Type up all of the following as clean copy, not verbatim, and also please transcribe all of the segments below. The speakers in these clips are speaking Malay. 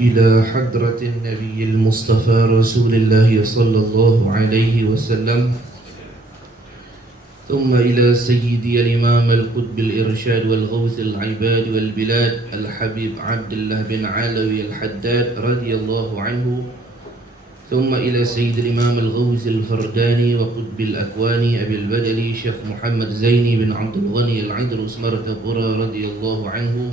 إلى حضرة النبي المصطفى رسول الله صلى الله عليه وسلم، ثم إلى سيدي الإمام القطب الإرشاد والغوث العباد والبلاد الحبيب عبد الله بن علوي الحداد رضي الله عنه، ثم إلى سيد الإمام الغوث الفرداني وقطب الأكوان أبي البدلي شيخ محمد زيني بن عبد الغني العدروس مرتقرى رضي الله عنه.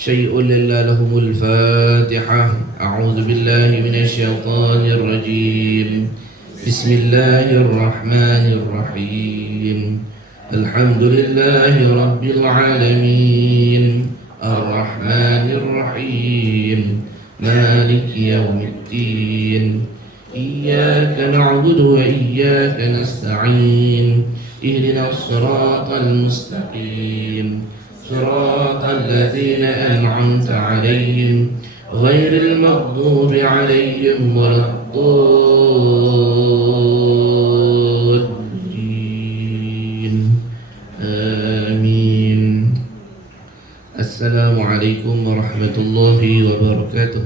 شيء لله لهم الفاتحة. أعوذ بالله من الشيطان الرجيم. بسم الله الرحمن الرحيم. الحمد لله رب العالمين الرحمن الرحيم مالك يوم الدين إياك نعبد وإياك نستعين اهدنا الصراط المستقيم صراط الذين أنعمت عليهم غير المغضوب عليهم ولا الضالين آمين. السلام عليكم ورحمة الله وبركاته.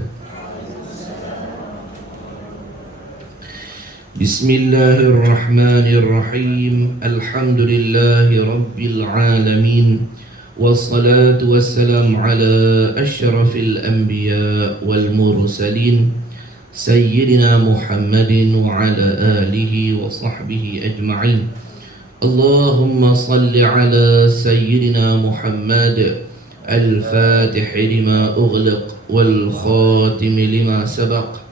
بسم الله الرحمن الرحيم. الحمد لله رب العالمين، والصلاة والسلام على أشرف الأنبياء والمرسلين سيدنا محمد وعلى آله وصحبه أجمعين. اللهم صل على سيدنا محمد الفاتح لما أغلق والخاتم لما سبق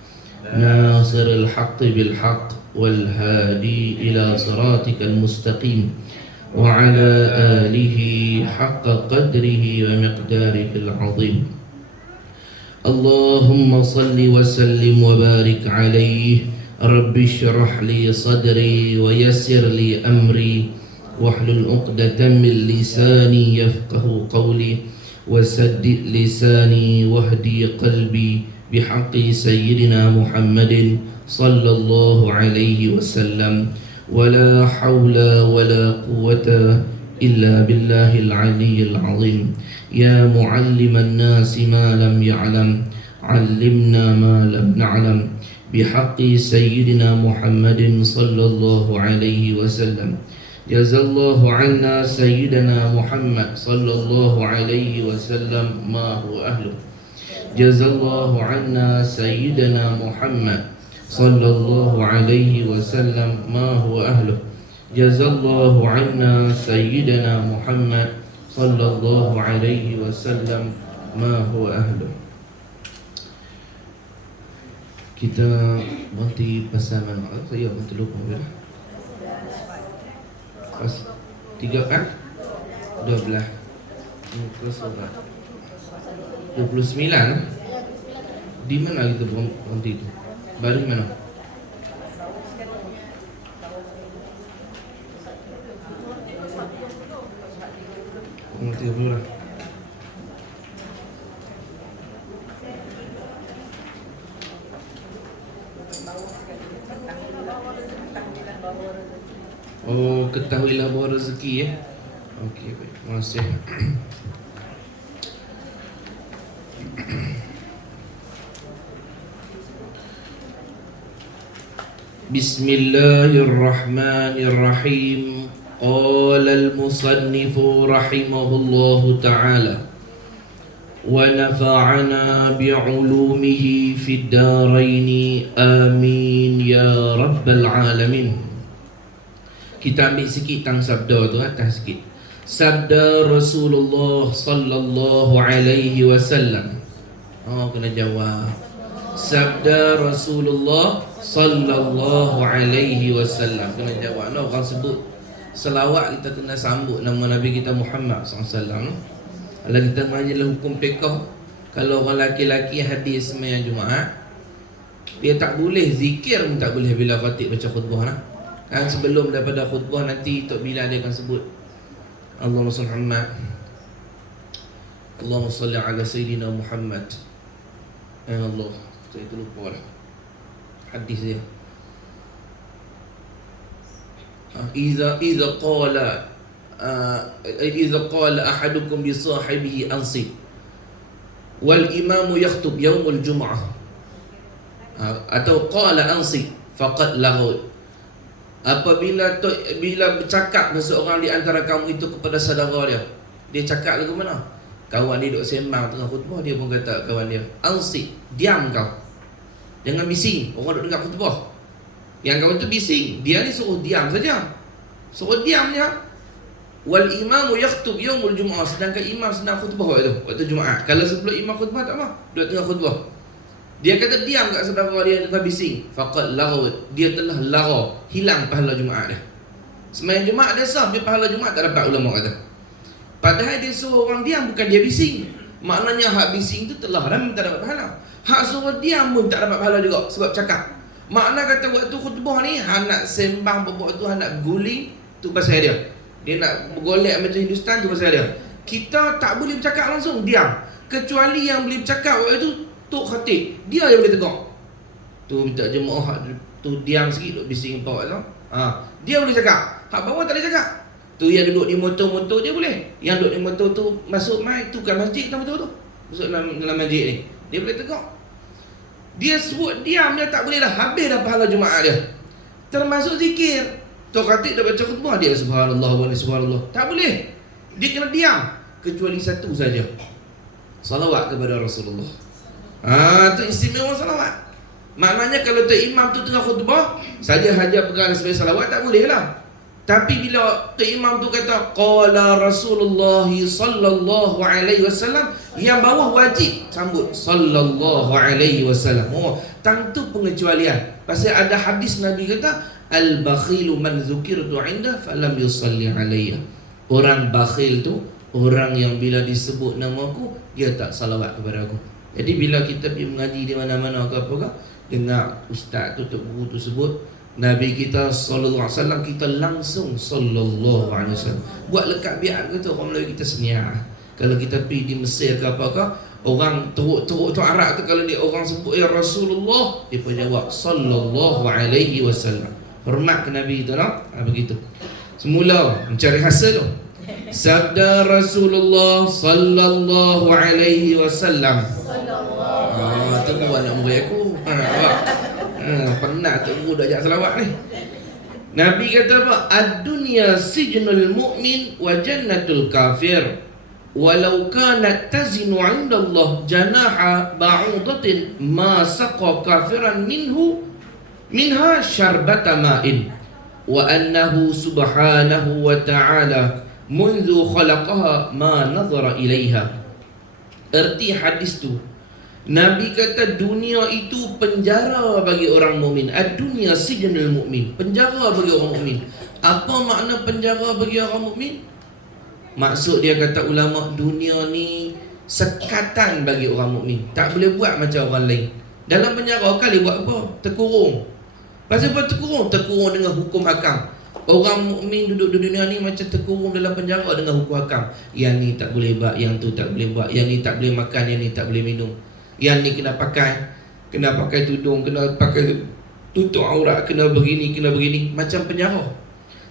ناصر الحق بالحق والهادي إلى صراطك المستقيم وعلى آله حق قدره ومقداره العظيم. اللهم صل وسلم وبارك عليه. رب اشرح لي صدري ويسر لي أمري واحلل عقدة من لساني يفقه قولي وسدد لساني واهدي قلبي بحق سيدنا محمد صلى الله عليه وسلم. ولا حول ولا قوة إلا بالله العلي العظيم. يا معلم الناس ما لم يعلم علمنا ما لم نعلم بحق سيدنا محمد صلى الله عليه وسلم. جزا الله عنا سيدنا محمد صلى الله عليه وسلم ما هو أهله. جزا الله عنا سيدنا محمد صلى الله عليه وسلم ما هو أهله. جزا الله عنا سيدنا محمد صلى الله عليه وسلم ما هو أهله. Kita berhenti pasangan. Saya berhenti lupa bila pas 3 kan 12 muka surat 29. Di mana kita berhenti itu? Baris mana? Umur 30 lah. Oh, ketahuilah bahawa rezeki ya. Okey, baik. Terima kasih. Bismillahirrahmanirrahim. Qala al-musannif rahimahullahu ta'ala wa nafa'ana bi'ulumihi fid daraini amin ya rabbal alamin. Kita ambil sikit tang sabda tu atas sikit. Sabda Rasulullah sallallahu alaihi wasallam. Oh, kena jawab. Sabda Rasulullah sallallahu alaihi wasallam. Kena jawab. Nah, orang sebut selawat kita kena sambut nama Nabi kita Muhammad SAW. Kalau kita mengaji hukum fiqh, kalau orang laki-laki hadis sembahyang Jumaat, dia tak boleh zikir pun tak boleh bila khatib baca khutbah lah. Kan sebelum daripada khutbah nanti Tok Bilal dia akan sebut Allahumma salli Muhammad, Allahumma salli ala Sayyidina Muhammad. Ya Allah, saya terlupa lah hadis dia. Iza qala ahadukum bi sahibihi ansib. wal imamu yakhutub yaumul jum'ah, atau qala ansi faqad laghaw. Apabila bila bercakap seseorang di antara kamu itu kepada saudara dia, dia cakap lagu mana? Kawan dia duduk sembang tengah khutbah, dia pun kata kawan dia, ansi, diam kau, jangan bising, orang duduk dengar khutbah. Yang kawan tu bising, dia ni suruh diam saja, suruh diam dia. Wal imamu yakhutub yaumul jum'ah, sedangkan imam sedang khutbah waktu Jumaat. Kalau sebelum imam khutbah tak apa, duduk tengah khutbah, dia kata diam kat saudara dia tengah bising, faqad laghaw, dia telah lara, hilang pahala Jumaat dia. Sembahyang Jumaat dia sah, dia pahala Jumaat tak dapat, ulama kata. Padahal dia suruh orang diam, bukan dia bising. Maknanya hak bising tu telah dah tak dapat pahala. Hak suruh diam pun tak dapat pahala juga sebab cakap. Makna kata waktu khutbah ni, hak nak sembang berbuat tu, hak nak guling tu pasal dia. Dia nak bergolek macam Hindustan tu pasal dia. Kita tak boleh bercakap langsung, diam. Kecuali yang boleh bercakap waktu tu Tok Khatib, dia yang boleh tegak. Tu minta jemaah tu diam sikit, duk bising empat tu. Dia boleh cakap. Hak bawah tak boleh cakap. Tu yang duduk di motor-motor dia boleh. Yang duduk di motor tu masuk mai, tu kan masjid tak betul tu. Masuk dalam masjid ni. Dia boleh tegak. Dia sebut diam, dia tak boleh dah, habis dah pahala Jumaat dia. Termasuk zikir. Tok Khatib dah baca khutbah, dia subhanallah wa subhanallah. Tak boleh. Dia kena diam kecuali satu saja. Salawat kepada Rasulullah. Tu istimewa salawat. Maknanya kalau tu imam tu tengah khutbah, saja haja pegang sebagai salawat tak boleh lah. Tapi bila tu imam tu kata qala Rasulullah sallallahu alaihi wasallam, yang bawah wajib sambut sallallahu alaihi wasallam. Tentu pengecualian. Pasal ada hadis Nabi kata al-bakhilu man dzukirtu indah falam yusalli alayya. Orang bakhil tu orang yang bila disebut namaku dia tak salawat kepada aku. Jadi bila kita pergi mengaji di mana-mana ke apa ke, dengar ustaz tu, tok guru tu sebut Nabi kita sallallahu alaihi wasallam, kita langsung sallallahu alaihi wasallam. Buat lekat biat kata orang Melayu kita senyap. Kalau kita pergi di Mesir ke apa ke, orang teruk-teruk tu Arab tu, kalau dia orang sebut ya Rasulullah, dia pun jawab sallallahu alaihi wasallam. Hormat ke Nabi tu lah. Begitu. Semula mencari hasil tu. Sabda Rasulullah sallallahu alaihi wasallam. Tu buat nak murid aku. Penat tu guru dah ajak selawat ni. Nabi kata apa? Ad-dunya sijnul mu'min wa jannatul kafir. Walau kanat tazinu 'inda Allah janaha ba'udatin ma saqa kafiran minha syarbata ma'in. Wa annahu subhanahu wa ta'ala mundu khalaqaha ma nazara ilaiha. Erti hadis tu, Nabi kata dunia itu penjara bagi orang mukmin. Ad-dunya sijnul mukmin, penjara bagi orang mukmin. Apa makna penjara bagi orang mukmin? Maksud dia kata ulama, dunia ni sekatan bagi orang mukmin. Tak boleh buat macam orang lain. Dalam penjara kali buat apa? Terkurung. Pasal apa terkurung? Terkurung dengan hukum hakam. Orang mukmin duduk di dunia ni macam terkurung dalam penjara dengan hukum hakam. Yang ni tak boleh buat, yang tu tak boleh buat, yang ni tak boleh makan, yang ni tak boleh minum, yang ni kena pakai tudung, kena pakai tutup aurat, kena begini, macam penjara.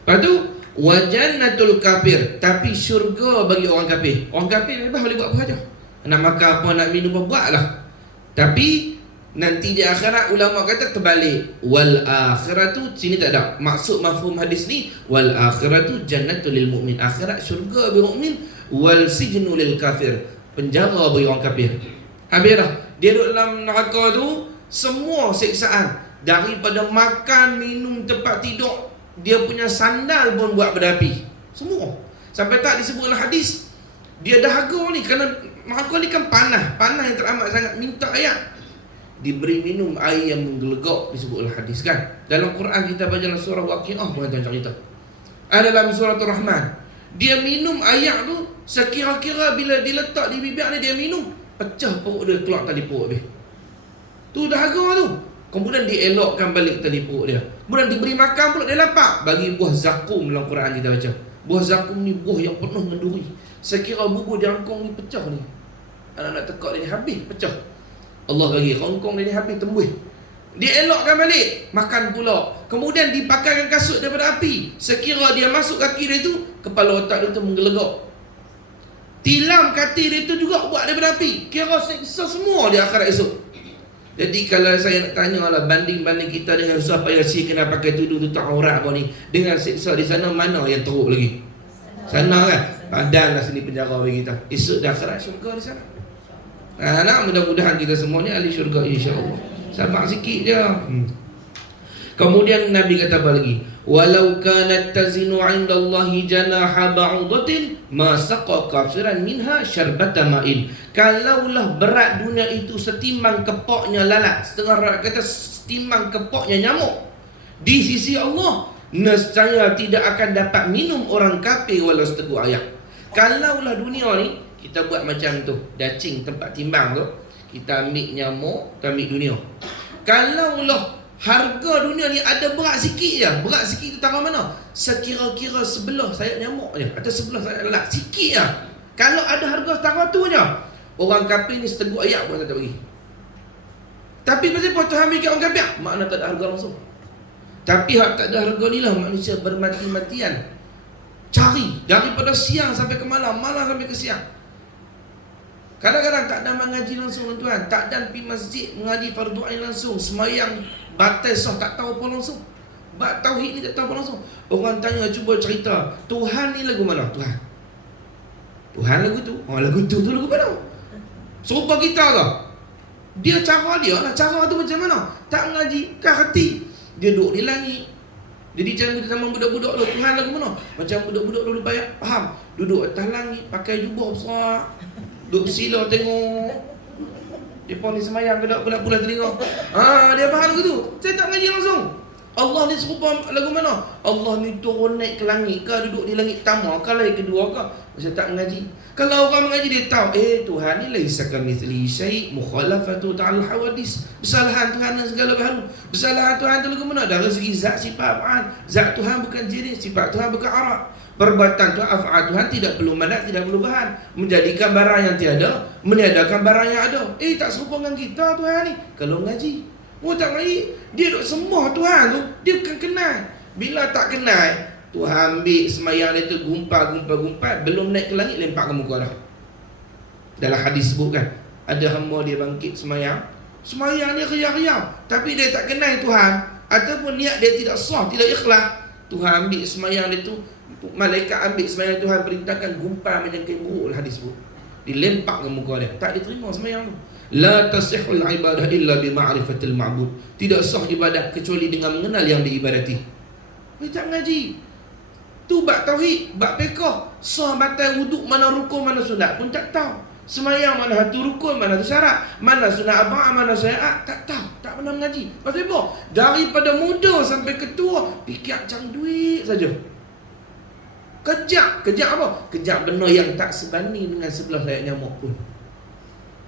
Lepas tu wajannatul kafir, tapi syurga bagi orang kafir. Orang kafir bebas boleh buat apa saja. Nak makan apa, nak minum apa, buatlah. Tapi nanti di akhirat ulama kata terbalik. Wal akhiratu, sini tak ada maksud mafhum hadis ni. Wal akhiratu jannatul lil mu'min, akhirat syurga bagi mukmin. Wal sijnu lil kafir, penjara bagi orang kafir. Habis dah, dia duduk dalam neraka tu, semua siksaan, daripada makan, minum, tempat tidur, dia punya sandal pun buat berapi. Semua. Sampai tak disebut dalam hadis, dia dahaga ni, kerana neraka ni kan panas yang teramat sangat, minta ayat. Diberi minum air yang menggelegak, disebut dalam hadis kan. Dalam Quran kita baca dalam surah Waqiah pun ada cerita. Dalam surah Ar-Rahman, dia minum air tu, sekira-kira bila diletak di bibir dia minum, pecah perut dia, keluar tali perut dia. Tu dahaga tu. Kemudian dielokkan balik tali perut dia. Kemudian diberi makan pula, dia lapar. Bagi buah zakum dalam Quran kita baca. Buah zakum ni buah yang penuh dengan duri. Sekira bubur jangkung ni pecah ni, anak-anak tekak dia ni habis, pecah. Allah bagi rongkong dia ni habis, tembus. Dielokkan balik, makan pula. Kemudian dipakaikan kasut daripada api. Sekira dia masuk kaki dia tu, kepala otak dia tu menggelegak. Tilam katil dia tu juga buat daripada api. Kira seksa semua di akhirat esok. Jadi kalau saya nak tanya lah, banding-banding kita dengan susah payah si kena pakai tudung tutup aurat apa ni, dengan seksa di sana, mana yang teruk lagi? Sana kan? Padan lah sini penjara bagi kita. Esok dah akhirat syurga di sana. Nah, mudah-mudahan kita semua ni ahli syurga insya-Allah. Sabar sikit je. Kemudian Nabi kata apa lagi? Walau kanat tazinu 'inda Allahi janaha ba'udatin ma saqa kafiran minha syarbata ma'in. Kalaulah berat dunia itu setimbang kepoknya lalat, setengah orang kata setimbang kepoknya nyamuk, di sisi Allah nescaya tidak akan dapat minum orang kafir walau seteguk air. Kalaulah dunia ni kita buat macam tu, dacing tempat timbang tu, kita ambil nyamuk, kita ambil dunia. Kalaulah harga dunia ni ada berat sikit je. Berat sikit tu taruh mana? Sekira-kira sebelah sayap nyamuk je, atau sebelah sayap lalat, sikit je. Kalau ada harga setara tu je, orang kafir ni seteguk ayat pun tak bagi. Tapi pasal apa Tuhan bagi orang kafir? Makna tak ada harga langsung. Tapi hak tak ada harga ni lah manusia bermati-matian cari daripada siang sampai ke malam, malam sampai ke siang. Kadang-kadang tak ada mengaji langsung tuan, tak ada pergi masjid mengaji fardu ain langsung, semayang batas sah tak tahu apa langsung. Bab tauhid ni tak tahu apa langsung. Orang tanya, cuba cerita, Tuhan ni lagu mana? Tuhan lagu tu. Oh, lagu tu lagu mana? Serupa kita ke? Dia cara dia lah, cara tu macam mana? Tak mengaji, kan hati. Dia duduk di langit. Jadi jangan kita sama budak-budak dulu. Tuhan lagu mana? Macam budak-budak dulu banyak faham. Duduk atas langit, pakai jubah besar, duduk sila tengok. Dia pun ni semayang ke tak pula-pula telinga. Dia faham lagu tu. Saya tak mengaji langsung. Allah ni serupa lagu mana? Allah ni turun naik ke langit ke, duduk di langit pertama ke, langit kedua ke? Saya tak mengaji. Kalau orang mengaji dia tahu, Tuhan ni laisa kamitslihi syai' mukhalafatu ta'al hawadis. Kesalahan Tuhan dan segala baharu. Kesalahan Tuhan tu lagu mana? Dari segi zat, sifat, af'al. Zat Tuhan bukan jenis, sifat Tuhan bukan arah. Perbuatan Tuhan, af'al Tuhan tidak perlu madat, tidak perlu bahan. Menjadikan barang yang tiada, meniadakan barang yang ada. Tak serupa dengan kita Tuhan ni. Kalau mengaji, tak mengaji, dia duk sembah Tuhan tu, dia bukan kenal. Bila tak kenal, Tuhan ambil semayang dia tu, gumpal, belum naik ke langit, lempak ke muka dah. Dalam hadis sebut kan, ada hamba dia bangkit semayang dia riak-riak, tapi dia tak kenal Tuhan, ataupun niat dia tidak sah, tidak ikhlas. Tuhan ambil semayang dia tu, malaikat ambil semayang Tuhan, perintahkan gumpal macam kain buruk, hadis sebut. Dilempak ke muka dia, tak diterima semayang tu. La tasihul ibadah illa bima'rifatil ma'bud. Tidak sah ibadat kecuali dengan mengenal yang diibadati. Dia tak mengaji. Tu bab tauhid, bab fiqh. Sah batal wuduk, mana rukun, mana sunat pun tak tahu. Semayang mana satu rukun, mana satu syarat, mana sunat abang, mana syariat, tak tahu, tak pernah mengaji. Pasal apa? Daripada muda sampai ketua, fikir cari duit saja. Kejap apa? Kejap benda yang tak sebanding dengan sebelah layar nyamuk pun.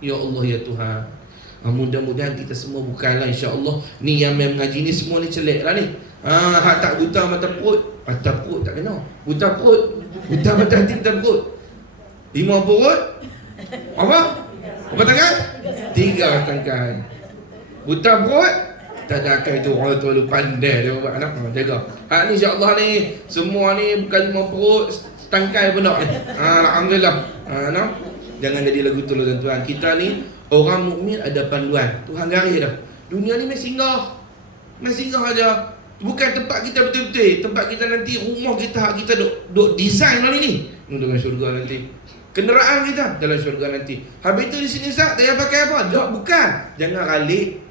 Ya Allah, ya Tuhan, mudah-mudahan kita semua bukanlah, insya-Allah ni yang mengaji ni semua ni celek lah ni. Hak tak buta mata perut tak kena. Buta perut, buta mata hati, buta perut. 5 perut, apa tangan? 3 tangkai. Buta perut, tak ada akal tu. Orang tu lu pandai dia buat anak, jaga. Hak ni insya-Allah ni semua ni bukan 5 perut, tangkai pun nak ni. Alhamdulillah. Jangan jadi lagu tu tuan-tuan. Kita ni orang mukmin ada panduan. Tuhan garis dah. Dunia ni main singgah aja. Bukan tempat kita betul-betul. Tempat kita nanti, rumah kita, hak kita duk design lah ni. Dalam syurga nanti. Kenderaan kita dalam syurga nanti. Habis tu di sini tak payah pakai apa? Tak, bukan. Jangan ralik.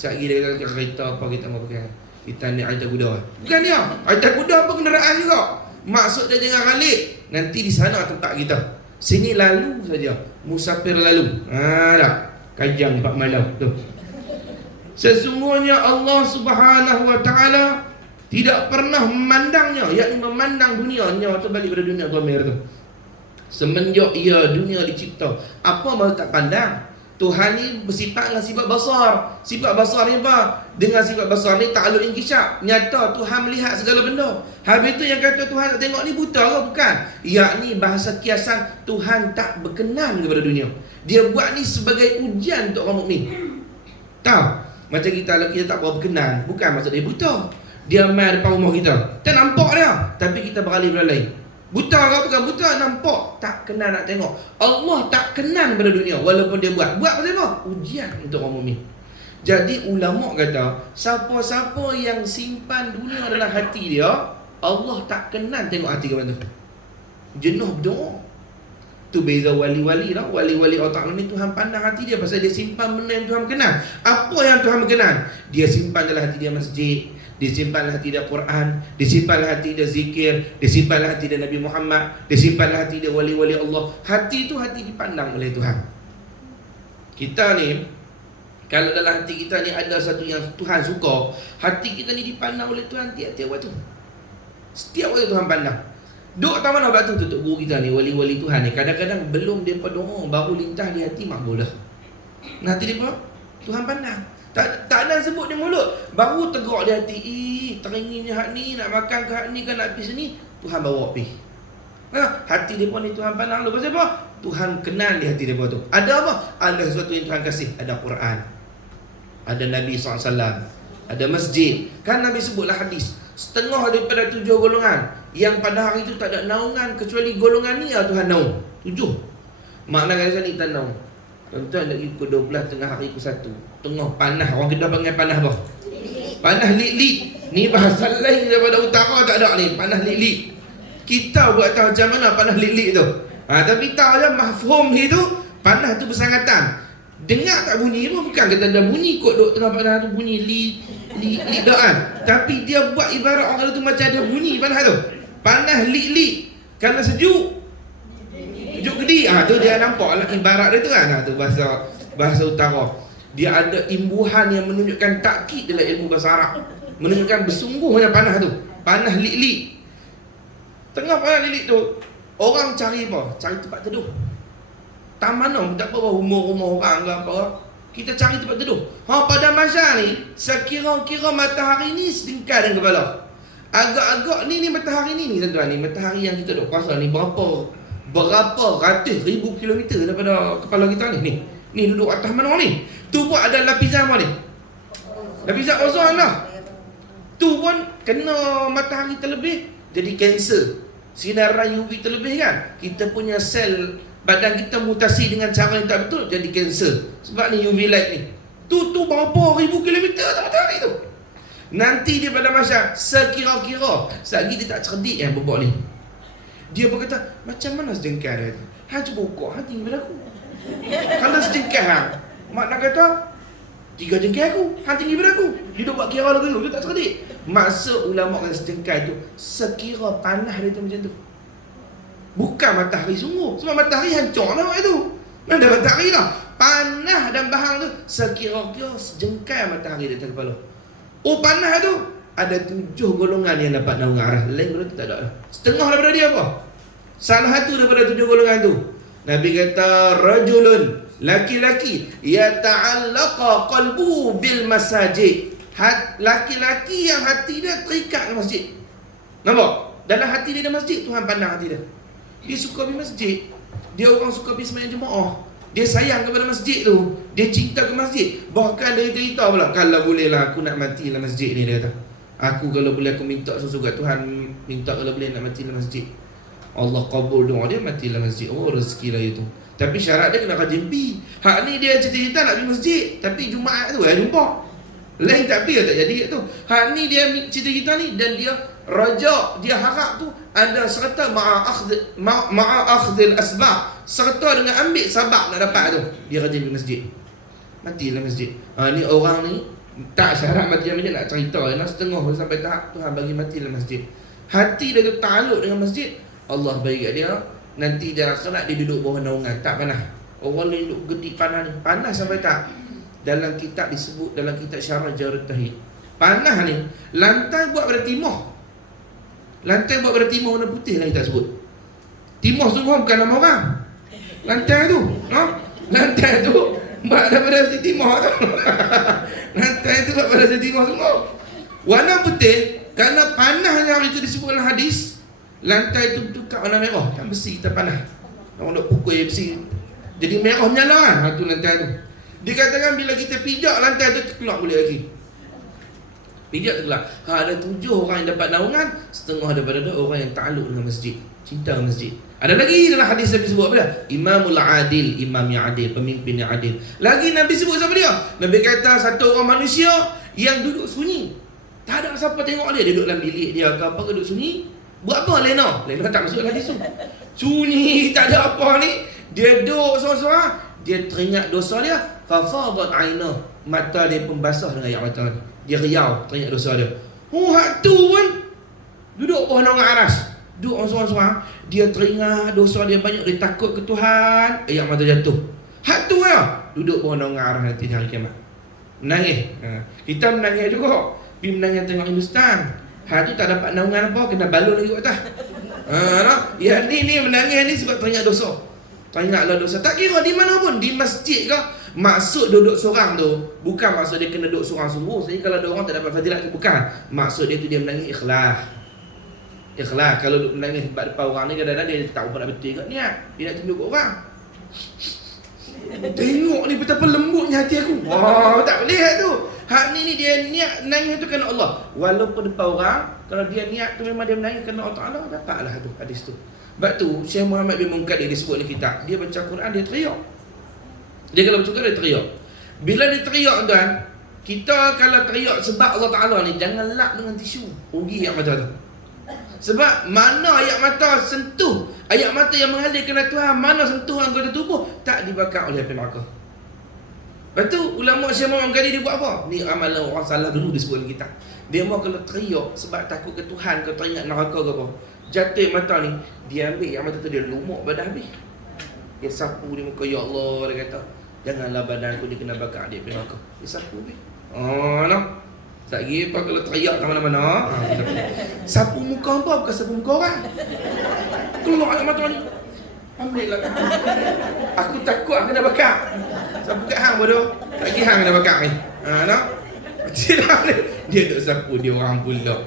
Sekali dia kata kereta apa kita mau pakai. Kita ni aita kuda. Bukan dia. Aita kuda apa kenderaan juga. Maksud dia jangan ralik. Nanti di sana tempat kita. Sini lalu saja, musafir lalu. Dah kajang 4 malam tu. Sesungguhnya Allah Subhanahu wa taala tidak pernah memandangnya, yakni memandang dunia, nyawa tu balik pada dunia ghamir tu. Semenjak dunia dicipta, apa mahu tak pandang? Tuhan ni bersifat dengan sifat basar. Sifat basar ni apa? Dengan sifat basar ni ta'aluk inkisyak. Nyata Tuhan melihat segala benda. Habis tu yang kata Tuhan tak tengok ni buta ke? Bukan. Yakni bahasa kiasan, Tuhan tak berkenan kepada dunia. Dia buat ni sebagai ujian untuk orang mukmin. Tahu? Macam kita tak berkenan, bukan maksud dia buta. Dia main depan rumah kita, tak nampak dia, tapi kita beralih beralih. Buta ke bukan buta, nampak, tak kenal nak tengok. Allah tak kenal pada dunia walaupun dia buat. Buat pasal apa? Ujian untuk orang mukmin. Jadi ulama kata, siapa-siapa yang simpan dunia dalam hati dia, Allah tak kenal tengok hati ke mana. Jenuh berdoa. Tu beza wali-wali lah. Wali-wali Allah Ta'ala ni Tuhan pandang hati dia pasal dia simpan benda yang Tuhan kenal. Apa yang Tuhan kenal? Dia simpan dalam hati dia masjid, dia simpan dalam hati dia Quran, dia simpan dalam hati dia zikir, dia simpan dalam hati dia Nabi Muhammad, dia simpan dalam hati dia wali-wali Allah. Hati tu hati dipandang oleh Tuhan. Kita ni, kalau dalam hati kita ni ada satu yang Tuhan suka, hati kita ni dipandang oleh Tuhan tiap-tiap waktu. Setiap waktu Tuhan pandang. Duk tak mana waktu tutup guru kita ni, wali-wali Tuhan ni, kadang-kadang belum dia doa baru lintas di hati makbul dah. Nah, hati dia apa? Tuhan pandang. Tak ada sebut di mulut, baru tegak di hati. Teringinnya hak ni, nak makan ke hak ni kan, nak pergi sini, Tuhan bawa pergi. Hati dia pun ni Tuhan pandang lu. Pasal apa? Tuhan kenal di hati dia pun tu. Ada apa? Ada sesuatu yang Tuhan kasih. Ada Quran, ada Nabi SAW, ada masjid. Kan Nabi sebutlah hadis, setengah daripada 7 golongan yang pada hari itu tak ada naungan kecuali golongan ni ya Tuhan naung. 7. Makna kata ni tak naung. Tuan-tuan nak ikut 12 tengah hari ke 1. Tengah panah. Orang Kedah panggil panah apa? Panah lit-lit. Ni bahasa lain daripada utara tak ada ni. Panah lit-lit. Kita buat tahu macam mana panah lit-lit tu. Tapi tahu je mafhum ni tu, panah tu bersangatan. Dengar tak bunyi pun bukan kata ada bunyi kot duk tengah panah tu bunyi lit doan. Tapi dia buat ibarat orang tu macam ada bunyi panah tu. Panah lit-lit. Kalau sejuk gedi. Tu dia nampak lah ibarat dia tu kan. Tu bahasa utara. Dia ada imbuhan yang menunjukkan takkid dalam ilmu bahasa Arab. Menunjukkan bersungguhnya panah tu. Panah lit-lit. Tengah panah lit-lit tu, orang cari apa? Cari tempat teduh. Tak mana tak apa rumah-rumah orang ke apa. Kita cari tempat teduh. Pada masa ni, sekira-kira matahari ni setingkat dengan kepala. Agak-agak ni matahari ni tuan-tuan ni, matahari yang kita duk puasa ni berapa ratus ribu kilometer daripada kepala kita ni. Ni duduk atas mana ni? Tu pun ada lapisan apa ni? Lapisan ozon lah. Tu pun kena matahari terlebih jadi kanser. Sinaran UV terlebih kan, kita punya sel badan kita mutasi dengan cara yang tak betul, jadi kanser. Sebab ni UV light ni. Tu berapa ribu kilometer matahari tu. Nanti dia pada masa sekira-kira, selagi dia tak cerdik yang bobok ni, dia berkata, macam mana sejengkal dia? Hang cuba ukur, hang tinggi pada aku. Kalau sejengkal, makna kata 3 jengkal aku, hang tinggi pada aku. Dia dah buat kira lagu tu, dia tak cerdik. Maksud ulama kata sejengkal tu, sekira panah dia tu macam tu. Bukan matahari sungguh. Sebab matahari hancur lah waktu tu. Mana ada matahari lah. Panah dan bahang tu, sekira-kira sejengkal matahari di atas kepala. Panah tu, ada 7 golongan yang dapat naungan arah. Lain golongan tu tak ada. Setengah daripada dia apa? Salah satu daripada 7 golongan tu, Nabi kata, rajulun, laki-laki, yata'allaqa qalbuhu bil masajid. Laki-laki yang hati dia terikat dengan masjid. Nampak? Dalam hati dia ada masjid, Tuhan pandang hati dia. Dia suka pergi masjid. Dia orang suka pergi sembahyang jemaah. Dia sayang kepada masjid tu. Dia cinta ke masjid. Bahkan dia cerita pula, kalau boleh lah aku nak mati dalam masjid ni, dia kata. Aku kalau boleh aku minta sesuatu kat Tuhan, minta kalau boleh nak mati dalam masjid. Allah kabul doa dia, mati dalam masjid. Oh, rezeki lah itu. Tapi syarat dia kena rajin pi. Hak ni dia cerita-cerita nak pergi masjid, tapi Jumaat tu jumpa. Lain tak pi tak jadi tu. Hak ni dia cerita-cerita ni, dan dia rajak, dia harap tu ada serta ma'akhdil asbab, serta dengan ambil sabab nak dapat tu. Dia rajin di masjid, mati dalam masjid. Ni orang ni tak syarat mati dalam masjid, nak cerita setengah sampai tahap Tuhan bagi mati dalam masjid. Hati dia tu ta'aluk dengan masjid, Allah bagi kat dia. Nanti dia akhirat dia duduk bawah naungan, tak panah. Orang ni duduk gedik panah ni, panah sampai tak. Dalam kitab disebut, dalam kitab Syarah Jawahirut Tauhid, panah ni lantai buat pada timah. Lantai buat pada timah warna putih lah kita sebut. Timah sungguh bukan nama orang. Lantai tu, lantai tu buat daripada si timah tu. Lantai tu buat pada si timah sungguh. Warna putih, kerana panahnya hari itu disebut dalam hadis. Lantai tu tukar warna merah, kan besi kita panah. Orang nak pukul besi jadi merah menyala kan. Tu lantai tu. Dikatakan bila kita pijak lantai tu keluar boleh lagi. Pijak tu keluar. Ada 7 orang yang dapat naungan, setengah daripada tu orang yang ta'aluk dengan masjid. Cinta ke masjid. Ada lagi dalam hadis Nabi sebut apa dia? Imamul adil, imam yang adil, pemimpin yang adil. Lagi Nabi sebut siapa dia? Nabi kata satu orang manusia yang duduk sunyi. Tak ada siapa tengok dia, duduk dalam bilik dia ke apa ke, duduk sunyi. Buat apa Lena? Lena tak masuk hadis tu. Sunyi, tak ada apa ni. Dia duduk seorang-seorang, dia teringat dosa dia, fa fadat aina, mata dia pun basah dengan air mata ni. Dia riau teringat dosa dia. Hak tu pun duduk bawah naungan aras. Duduk orang seorang-seorang, dia teringat dosa dia banyak, dia takut ke Tuhan, air mata jatuh. Hak tu lah, duduk bawah naungan aras nanti di hari kiamat. Menangis. Kita menangis juga. Pergi menangis tengok Hindustan. Hak tu tak dapat naungan apa, kena balon lagi kat atas. Yang ni menangis ni sebab teringat dosa. Teringatlah dosa. Tak kira di mana pun, di masjid ke. Maksud duduk seorang tu bukan maksud dia kena duduk seorang sungguh. Jadi kalau ada orang tak dapat fadilat tu, bukan. Maksud dia tu dia menangis ikhlas. Ikhlas. Kalau duduk menangis sebab depan orang ni, kadang-kadang dia tak apa nak betul kat niat. Dia nak tunjuk kat orang. Tengok ni betapa lembutnya hati aku. Wah, tak boleh hak tu. Hak ni dia niat menangis tu kerana Allah. Walaupun depan orang, kalau dia niat tu memang dia menangis kerana Allah Ta'ala, dapatlah tu hadis tu. Sebab tu Syekh Muhammad bin Munkadir dia sebut dalam kitab, dia baca Quran dia teriak. Dia kalau baca Quran dia teriak. Bila dia teriak tuan, kita kalau teriak sebab Allah Ta'ala ni, jangan lap dengan tisu. Rugi ayat mata tu. Sebab mana ayat mata sentuh, ayat mata yang mengalir kerana Tuhan, mana sentuh anggota tubuh, tak dibakar oleh api neraka. Lepas tu ulama Syekh Muhammad Munkadir dia buat apa? Ni amalan orang salah dulu disebut dalam kitab. Dia mau kalau teriak sebab takut ke Tuhan ke teringat neraka ke apa, jatuh ayat mata ni, dia ambil ayat mata tu, dia lumuk badan habis. Dia sapu di muka, ya Allah, dia kata, janganlah badan aku dikena bakar di api neraka. Dia sapu habis. No. Tak lagi apa kalau teriak kat mana-mana. Sapu muka apa? Bukan sapu muka orang. Keluar ayat mata ni. Ambil lah. Aku takut aku kena bakar. Sapu kat hang bodoh. Tak lagi hang kena bakar ni. No? Dia duk sapu dia orang pula.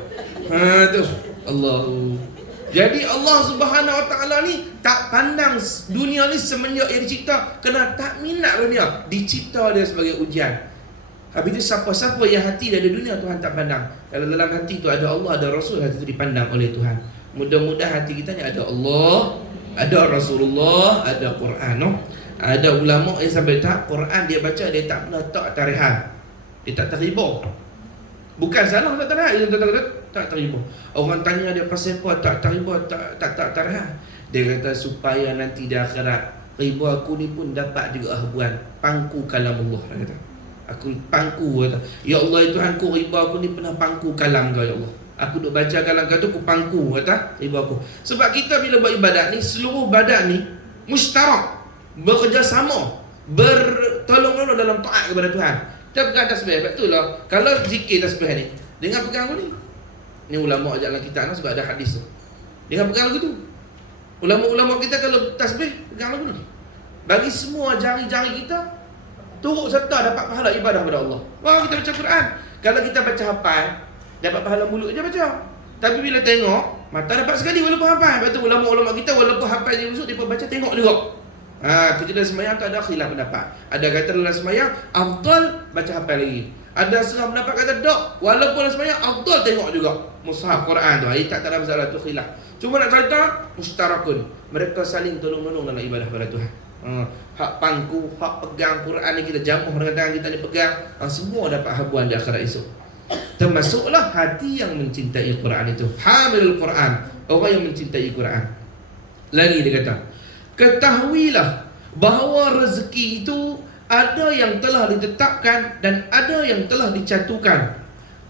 Tu. Allah. Jadi Allah Subhanahu Wa Taala ni tak pandang dunia ni semenjak ia dicipta, kena tak minat dunia. Dicipta dia sebagai ujian. Habis itu siapa-siapa yang hati dia ada dunia, Tuhan tak pandang. Kalau dalam hati tu ada Allah, ada Rasul, hati itu dipandang oleh Tuhan. Mudah-mudahan hati kita ni ada Allah, ada Rasulullah, ada Quran. No? Ada ulama yang sampai tak Quran dia baca, dia tak pernah tak tarihan. Dia tak terhibur. Bukan salah tak tarihan, dia tak terhibur. Orang tanya dia pasal apa tak terhibur, tak tarihan. Dia kata supaya nanti di akhirat ribu aku ni pun dapat juga habuan pangku kalamullah, dia kata. Aku pangku kata, ya Allah ya Tuhanku, riba aku ni pernah pangku kalam kau ya Allah. Aku duk baca kalam kau tu, aku pangku kata riba aku. Sebab kita bila buat ibadat ni, seluruh badan ni mustarak, bekerjasama, bertolong-menolong dalam taat kepada Tuhan. Kita pegang tasbih, betul lah. Kalau zikir tasbih ni, dengan pegang aku ni. Ni ulama ajak dalam kitab sebab ada hadis tu. Dengan pegang lagu tu. Ulama-ulama kita kalau tasbih, pegang lagu ni. Bagi semua jari-jari kita turut serta dapat pahala ibadah kepada Allah. Wah, kita baca Quran. Kalau kita baca hafal, dapat pahala mulut je baca. Tapi bila tengok, mata dapat sekali walaupun hafal. Lepas tu ulama-ulama kita walaupun hafal dia busuk, dia pun baca tengok juga. Kita dalam sembahyang tak ada khilaf pendapat. Ada kata dalam sembahyang afdal baca hafal lagi. Ada setengah pendapat kata tak, walaupun dalam sembahyang afdal tengok juga mushaf Quran tu. Tak ada masalah tu khilaf. Cuma nak cerita mustarakun. Mereka saling tolong-menolong dalam ibadah kepada Tuhan. Hak pangku, hak pegang Quran ni kita jamuh dengan tangan kita ni pegang, semua dapat habuan di akhirat esok. Termasuklah hati yang mencintai Quran itu, hamilul Quran, orang yang mencintai Quran. Lagi dia kata, ketahuilah bahawa rezeki itu ada yang telah ditetapkan dan ada yang telah dicatukan.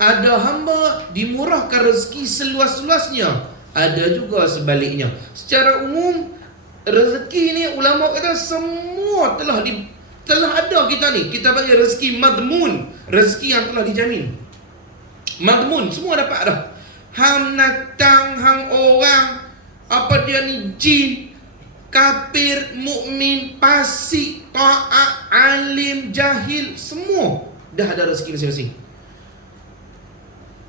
Ada hamba dimurahkan rezeki seluas-luasnya, ada juga sebaliknya. Secara umum rezeki ni ulama kata semua telah ada kita ni. Kita panggil rezeki madmun, rezeki yang telah dijamin. Madmun, semua dapat dah. Hang natang, hang orang, apa dia ni, jin, kafir, mukmin, fasik, taat, alim, jahil, semua dah ada rezeki masing-masing.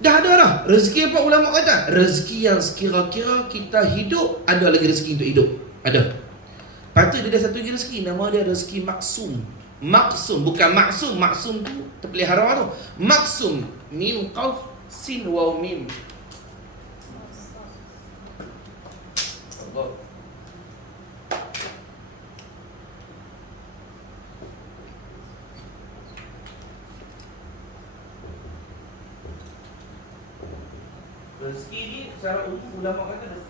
Dah ada dah. Rezeki apa ulama kata? Rezeki yang sekira-kira kita hidup, ada lagi rezeki untuk hidup. Ada. Patut dia ada satu lagi rezeki, nama dia rezeki maksum. Maksum, bukan maksum. Maksum tu terpelihara tu. Maksum, mim qaf sin waw mim. Rezeki ni secara umum ulama kata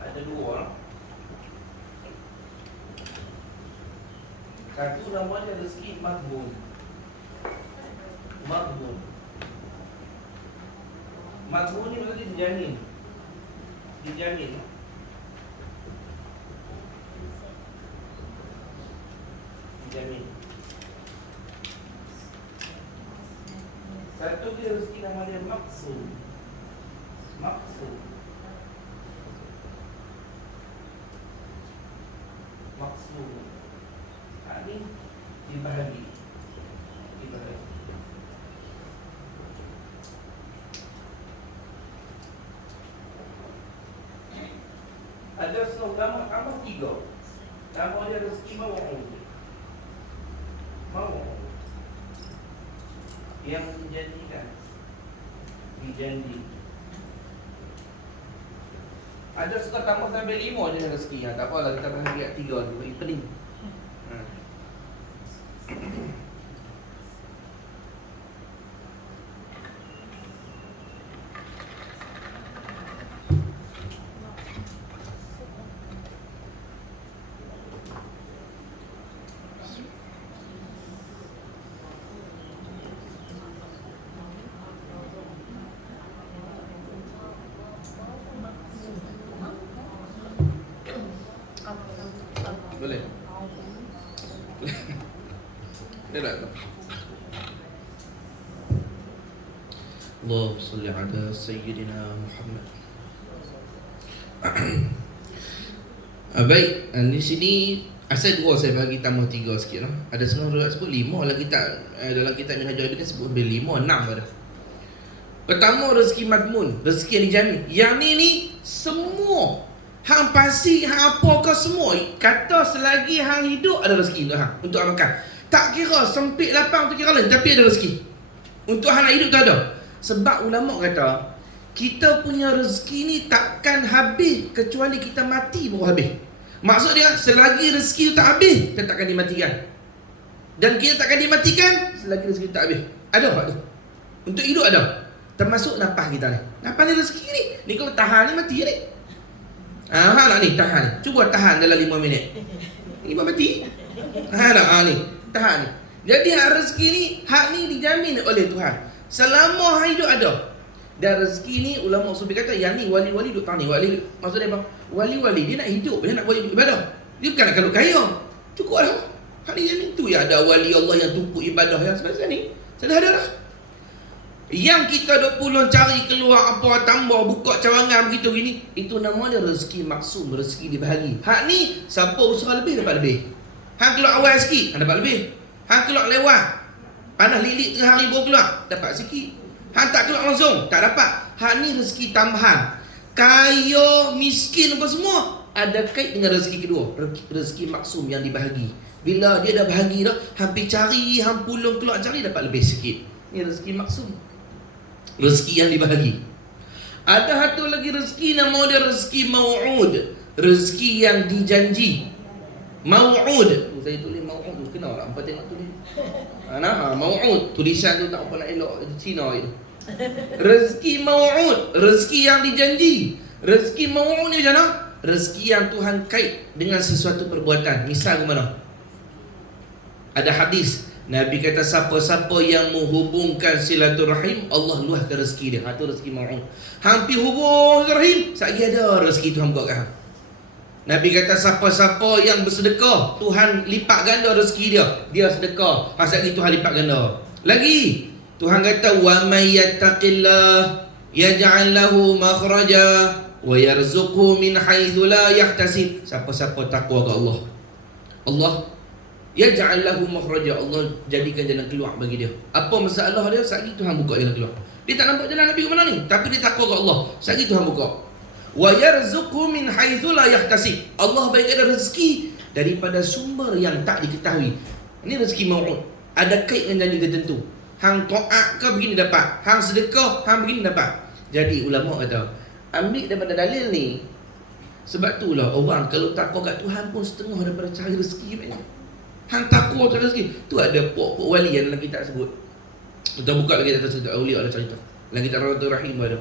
ada dua orang. Satu namanya rezeki maghbun. Maghbun. Maghbun ni berarti dijamin. Dijamin. Dijamin. Satu dia rezeki namanya maksud. Maksud. Maksud. Ini dibahagi. Dibahagi. Ada seorang nama tiga. Nama dia rezeki maw'ud. Maw'ud. Yang dijanjikan. Dijanji. Ada suka tambah sampai 5 je rezeki. Tak apalah, kita bahagi kat 3 dulu. Bagi pening. Boleh? Dia tak tahu. Allahumma salli ala Sayyidina Muhammad. Baik, di sini asal 2 saya bagi tambah 3 sikit lah. Ada setengah riwayat sebut 5 lah kita dalam kitab Minhajul Abidin sebut 5, 6 ada. Pertama rezeki madmun, rezeki yang dijamin. Yang ni semua hang pasti, hang apa ke semua. Kata selagi hang hidup ada rezeki untuk hang, untuk hang makan. Tak kira sempit lapang tu kira lain, tapi ada rezeki. Untuk hang nak hidup tu ada. Sebab ulama kata kita punya rezeki ni takkan habis kecuali kita mati baru habis. Maksud dia selagi rezeki tu tak habis, kita takkan dimatikan. Dan kita takkan dimatikan selagi rezeki tu tak habis. Ada hak tu. Untuk hidup ada. Termasuk nafas kita ni. Nafas ni rezeki ni. Ni kalau tahan ni mati ni. Hang nak ni tahan ni. Cuba tahan dalam 5 minit. Ni buat mati. Nak ni tahan ni. Jadi hak rezeki ni, hak ni dijamin oleh Tuhan. Selama hidup ada. Dan rezeki ni ulama usul kata yang ni wali-wali duk tani. Wali maksudnya apa? Wali-wali dia nak hidup, dia nak buat ibadah. Dia bukan nak kalau kaya. Cukup dah. Hak ni yang tu ya ada wali Allah yang tumpuk ibadah yang sebab ni. Sudah ada dah. Yang kita duk pulun cari keluar apa tambah buka cawangan begitu gini, itu nama dia rezeki maksum, rezeki dibahagi. Hak ni siapa usaha lebih dapat lebih. Hang keluar awal sikit, hang dapat lebih. Hang keluar lewat panas lilit tengah hari baru keluar, dapat sikit. Hang tak keluar langsung, tak dapat. Hak ni rezeki tambahan. Kaya, miskin apa semua ada kait dengan rezeki kedua, rezeki maksum yang dibahagi. Bila dia dah bahagi dah, hampir cari, hang pulung keluar cari dapat lebih sikit. Ni rezeki maksum, rezeki yang dibahagi. Ada satu lagi rezeki nama dia rezeki mau'ud, rezeki yang dijanji. Mau'ud, saya tulis mau'ud tu, kenal tak? Hampa tengok tulis. Mau'ud, tulisan tu tak apa nak elok, Cina je. Rezeki mau'ud, rezeki yang dijanji. Rezeki mau'ud ni macam mana? Rezeki yang Tuhan kait dengan sesuatu perbuatan. Misal ke mana? Ada hadis Nabi kata siapa-siapa yang menghubungkan silaturahim, Allah luahkan rezeki dia. Itu rezeki mau'ud. Hampir hubung silaturahim, satgi ada rezeki Tuhan buat kat hang. Nabi kata siapa-siapa yang bersedekah, Tuhan lipat ganda rezeki dia. Dia sedekah, satgi Tuhan lipat ganda. Lagi Tuhan kata wa may yattaqillah yaj'al lahu makhraja wa yarzuqhu min haitsu la yahtasib. Siapa-siapa takwa kepada Allah, Allah yaj'al lahu makhraja, Allah jadikan jalan keluar bagi dia. Apa masalah dia, satgi Tuhan buka jalan keluar. Dia tak nampak jalan Nabi ke mana ni, tapi dia takwa kepada Allah, satgi Tuhan buka. Wa yarzuqhu min haitsu la yahtasib, Allah bagi dia rezeki daripada sumber yang tak diketahui. Ini rezeki mau'ud, ada kait dengan janji tertentu. Hang taat ke begini dapat, hang sedekah hang begini dapat. Jadi ulama kata ambil daripada dalil ni. Sebab itulah orang kalau takwa kat Tuhan pun setengah daripada cari rezeki banyak. Hang takwa cari rezeki. Tu ada pokok wali yang dalam kitab sebut. Kita buka lagi atas cerita awliya ada cerita. Langit Ar-Rahmatur Rahim ada.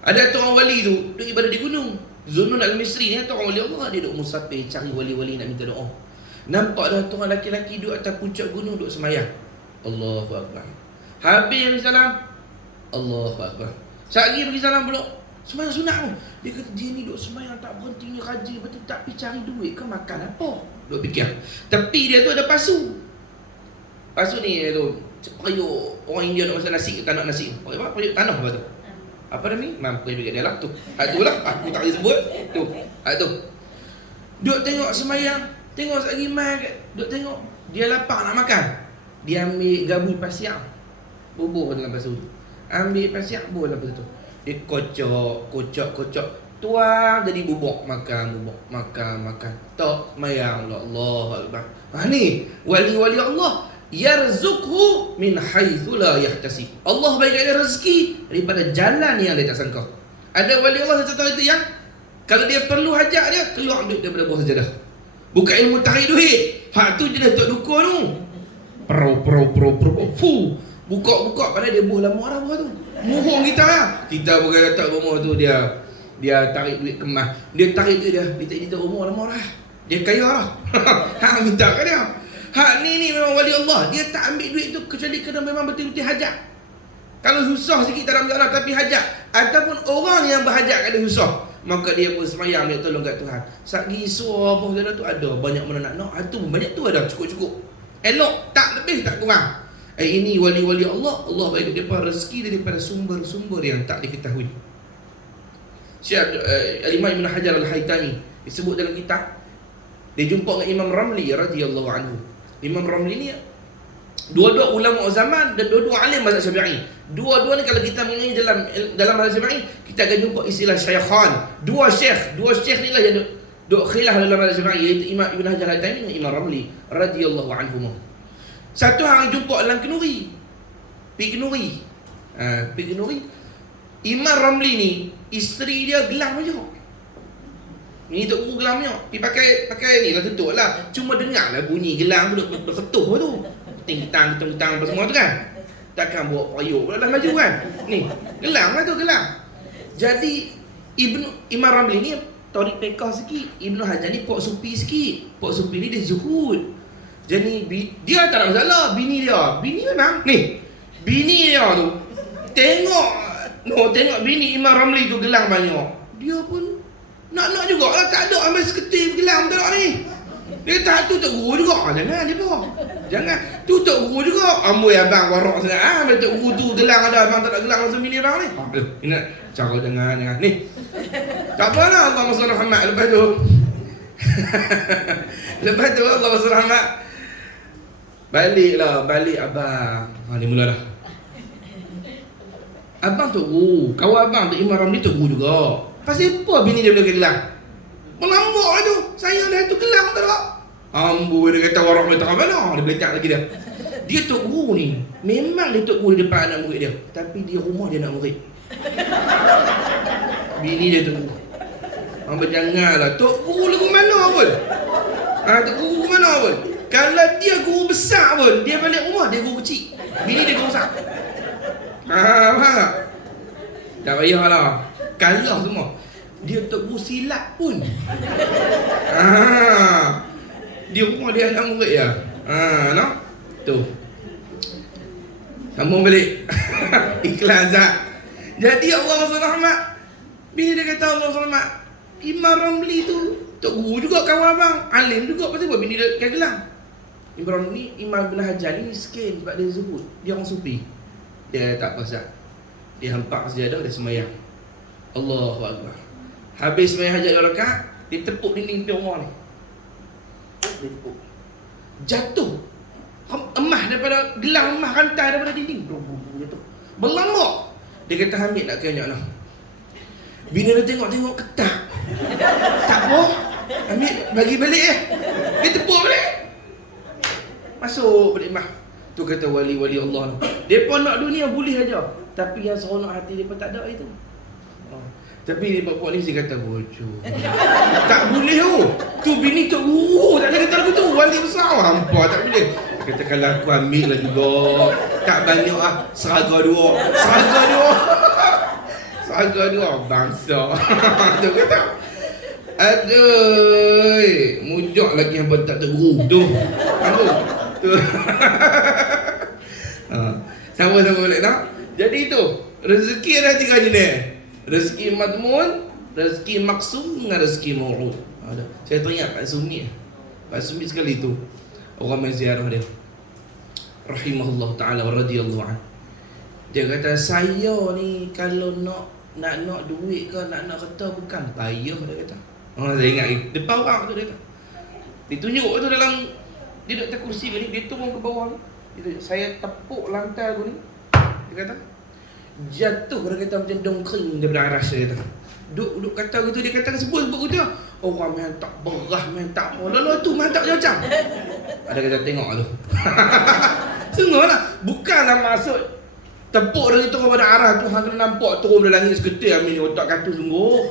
Ada tu orang wali tu duk ibadah di gunung. Zunnun Al-Misri ni tu orang wali Allah, dia duk musafir cari wali-wali nak minta doa. Nampak dah tu orang laki-laki duk atas puncak gunung duk semayang. Allahu Akbar. Habis pergi salam, Allahu Akbar. Sekali pergi salam pula, semayang sunat pun. Dia kata dia ni duk semayang tak berhenti, rajin betul, tak pergi cari duit ke makan apa. Duk fikir. Tepi dia tu ada pasu. Pasu ni tu periuk orang India nak masak nasi, tak nak nasi. Apa? Periuk tanah apa tu? Apa nama ni? Mampu dekat dalam tu. Hak tu lah, aku tak boleh sebut. Tu. Hak tu. Duk tengok semayang, tengok sekali mai, duk tengok dia lapar nak makan. Dia ambil gabui pasir, bubuh dalam pasu tu. Ambil pasir, bubuh dalam pasu tu. Dia kocok, tuang jadi bubuk, makan. Tak semayang pula. Allahu Akbar. Ni wali-wali Allah, yarzuqhu min haitsu la yahtasib. Allah bagi dia rezeki daripada jalan yang dia tak sangka. Ada wali Allah satu itu yang kalau dia perlu hajat dia keluar duit daripada bawah sajadah. Bukan ilmu tarik duit. Hak tu je dah tok dukun tu. Pro. Buka pada dia buh lama dah bawah tu. Mohong kita lah. Kita bukan letak rumah tu dia tarik duit kemas. Dia tarik duit dia tak rumah lama dah. Dia kaya lah. Hak minta kat dia. Hak ni memang wali Allah. Dia tak ambil duit tu kecuali kena memang betul-betul hajat. Kalau susah sikit tak ada masalah, tapi hajat ataupun orang yang berhajat kat dia susah, maka dia pun semayang dia tolong kat Tuhan. Sagi suar apa saja tu ada, banyak mana nak tu banyak tu ada, cukup. Elok, tak lebih tak kurang. Ini wali-wali Allah, Allah bagi depa rezeki daripada sumber-sumber yang tak diketahui. Syekh Al-Imam Ibn Hajar Al-Haytami disebut dalam kitab, dia jumpa dengan Imam Ramli radhiyallahu anhu. Imam Ramli ni dua-dua ulama zaman dan dua-dua alim mazhab Syafi'i. Dua-dua ni kalau kita mengenai dalam mazhab Syafi'i, kita akan jumpa istilah syaikhan. Dua syekh ni lah yang duk khilaf dalam mazhab Syafi'i, iaitu Imam Ibn Hajar Al-Haytami dan Imam Ramli radhiyallahu anhum. Satu hari jumpa dalam kenuri. Pergi kenuri. Imam Ramli ni isteri dia gelang banyak. Ni Tok Guru gelang banyak. Pergi pakai ni lah, tutup lah. Cuma dengar lah bunyi gelang tu berketuh tu. Ting-tang apa semua tu kan. Takkan bawa periuk pula dah maju kan. Ni gelang lah tu, gelang. Jadi Imam Ramli ni tarik pekah sikit. Ibnu Hajar ni pok supi sikit. Pok supi ni dia zuhud. Jadi dia tak ada masalah. Bini memang ni, bini dia tu tengok bini Imam Ramli tu gelang banyak, dia pun nak jugalah, tak ada ambil seketir gelang tak ni. Dia tak tu Tok Guru juga. Jangan dia bawa. Jangan. Tu Tok Guru juga. Amboi abang warak sangat. Ambil Tok Guru tu gelang ada, abang tak ada gelang macam bini abang ni. Ini cara jangan. Ni. Tak apalah, Allah masya rahmat lepas tu. Lepas tu Allah masya rahmat. Balik abang. Ni mula dah. Abang Tok Guru, kawan abang tu Imam Ramli Tok Guru juga. Pasal apa bini dia boleh gelang? Melambak lah tu. Saya dah tu gelang tak tak? Amboi, dia kata warak minta mana? Dia beletak lagi dia. Dia Tok Guru ni, memang dia Tok Guru di depan anak murid dia, tapi di rumah dia nak murid. Bini dia Tok Guru. Amboi janganlah. Tok Guru lagu mana pun? Tok Guru mana pun? Kalau dia guru besar pun, dia balik rumah dia guru kecil. Bini dia guru besar. Faham tak? Tak payahlah. Kalah semua. Dia Tok Guru silat pun. Dia rumah dia anak murid ya. No? Tu. Sambung balik. Ikhlas tak? Jadi Allah SWT, bini dia kata Allah SWT, Imam Ramli tu Tok Guru juga kawan abang, alim juga, pasal apa bini dia kan gelang. Imam Ramli, Imam Ibn Hajar ni miskin sebab dia zuhud. Dia orang sufi. Dia tak pasal. Dia hampak sejadah, dia semayang. Allahu Akbar. Habis semayang hajat 2 rakaat, dia tepuk dinding rumah ni. Dia tepuk. Jatuh. Emah daripada gelang, emah rantai daripada dinding. Jatuh. Berlambak. Dia kata Hamid nak kenyak lah. Bini dia tengok ketak. Tak apa. Hamid bagi balik Dia tepuk balik. Masuk balik emah. Tu kata wali-wali Allah tu. Depa nak dunia boleh aja, tapi yang seronok hati depa tak ada itu. Tapi depa polisi kata bocor. Tak boleh tu. Tu bini Tok Guru tak boleh kata lagu tu. Wali besar hampa tak boleh. Kata kalau aku ambil lah juga. Tak banyak lah. Seraga dua. Seraga dua. Bangsa. Tu kata. Aduh. Mujak lagi yang tak terguru tu. Apa? Tu. Sama-sama boleh tak? Jadi tu. Rezeki ada 3 jenis. Rezeki madmun, rezeki maksum dengan rezeki mau'ud. Saya teringat Pak Sumi. Pak Sumi sekali tu orang main ziarah dia, rahimahullah ta'ala wa radiyallahu an. Dia kata, saya ni kalau nak duit ke nak kata bukan payah, dia kata. Saya ingat depan orang tu dia kata. Ditunjuk tu dalam, dia duduk atas kursi ni, dia turun ke bawah ni. Saya tepuk lantai aku ni. Dia kata, jatuh, dia kata macam dongkring daripada aras, dia kata. Duk kata gitu, dia kata sebut gitu. Orang main tak berah, main tak apa. Lalu tu main tak macam. Ada kata tengok tu. Sungguhlah, bukanlah maksud tepuk dari turun pada arah Tuhan kena nampak turun dari langit seketul amin otak kata sungguh.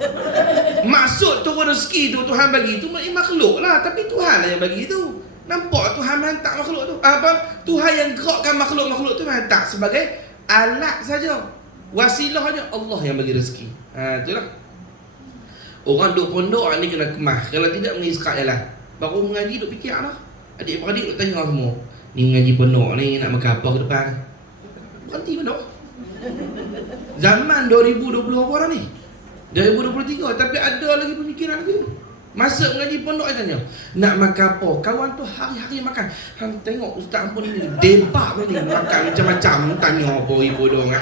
Maksud turun rezeki tu Tuhan bagi tu makhluk lah, tapi Tuhan lah yang bagi tu. Nampak Tuhan hantar makhluk tu. Apa? Tuhan yang gerakkan makhluk-makhluk tu hantar sebagai alat saja. Wasilah aja, Allah yang bagi rezeki. Itulah. Orang duduk pondok ni kena kemah. Kalau tidak mengaji sekat jalan. Baru mengaji duduk fikir lah. Adik-beradik duduk tanya semua. Ni mengaji pondok ni nak makan apa ke depan? Berhenti pondok. Zaman 2020 apa orang ni? 2023 tapi ada lagi pemikiran gitu. Masa mengaji pondok saya tanya, nak makan apa? Kawan tu hari-hari makan. Hang tengok ustaz ampun ni debak ni makan macam-macam, tanya apa ibu dong.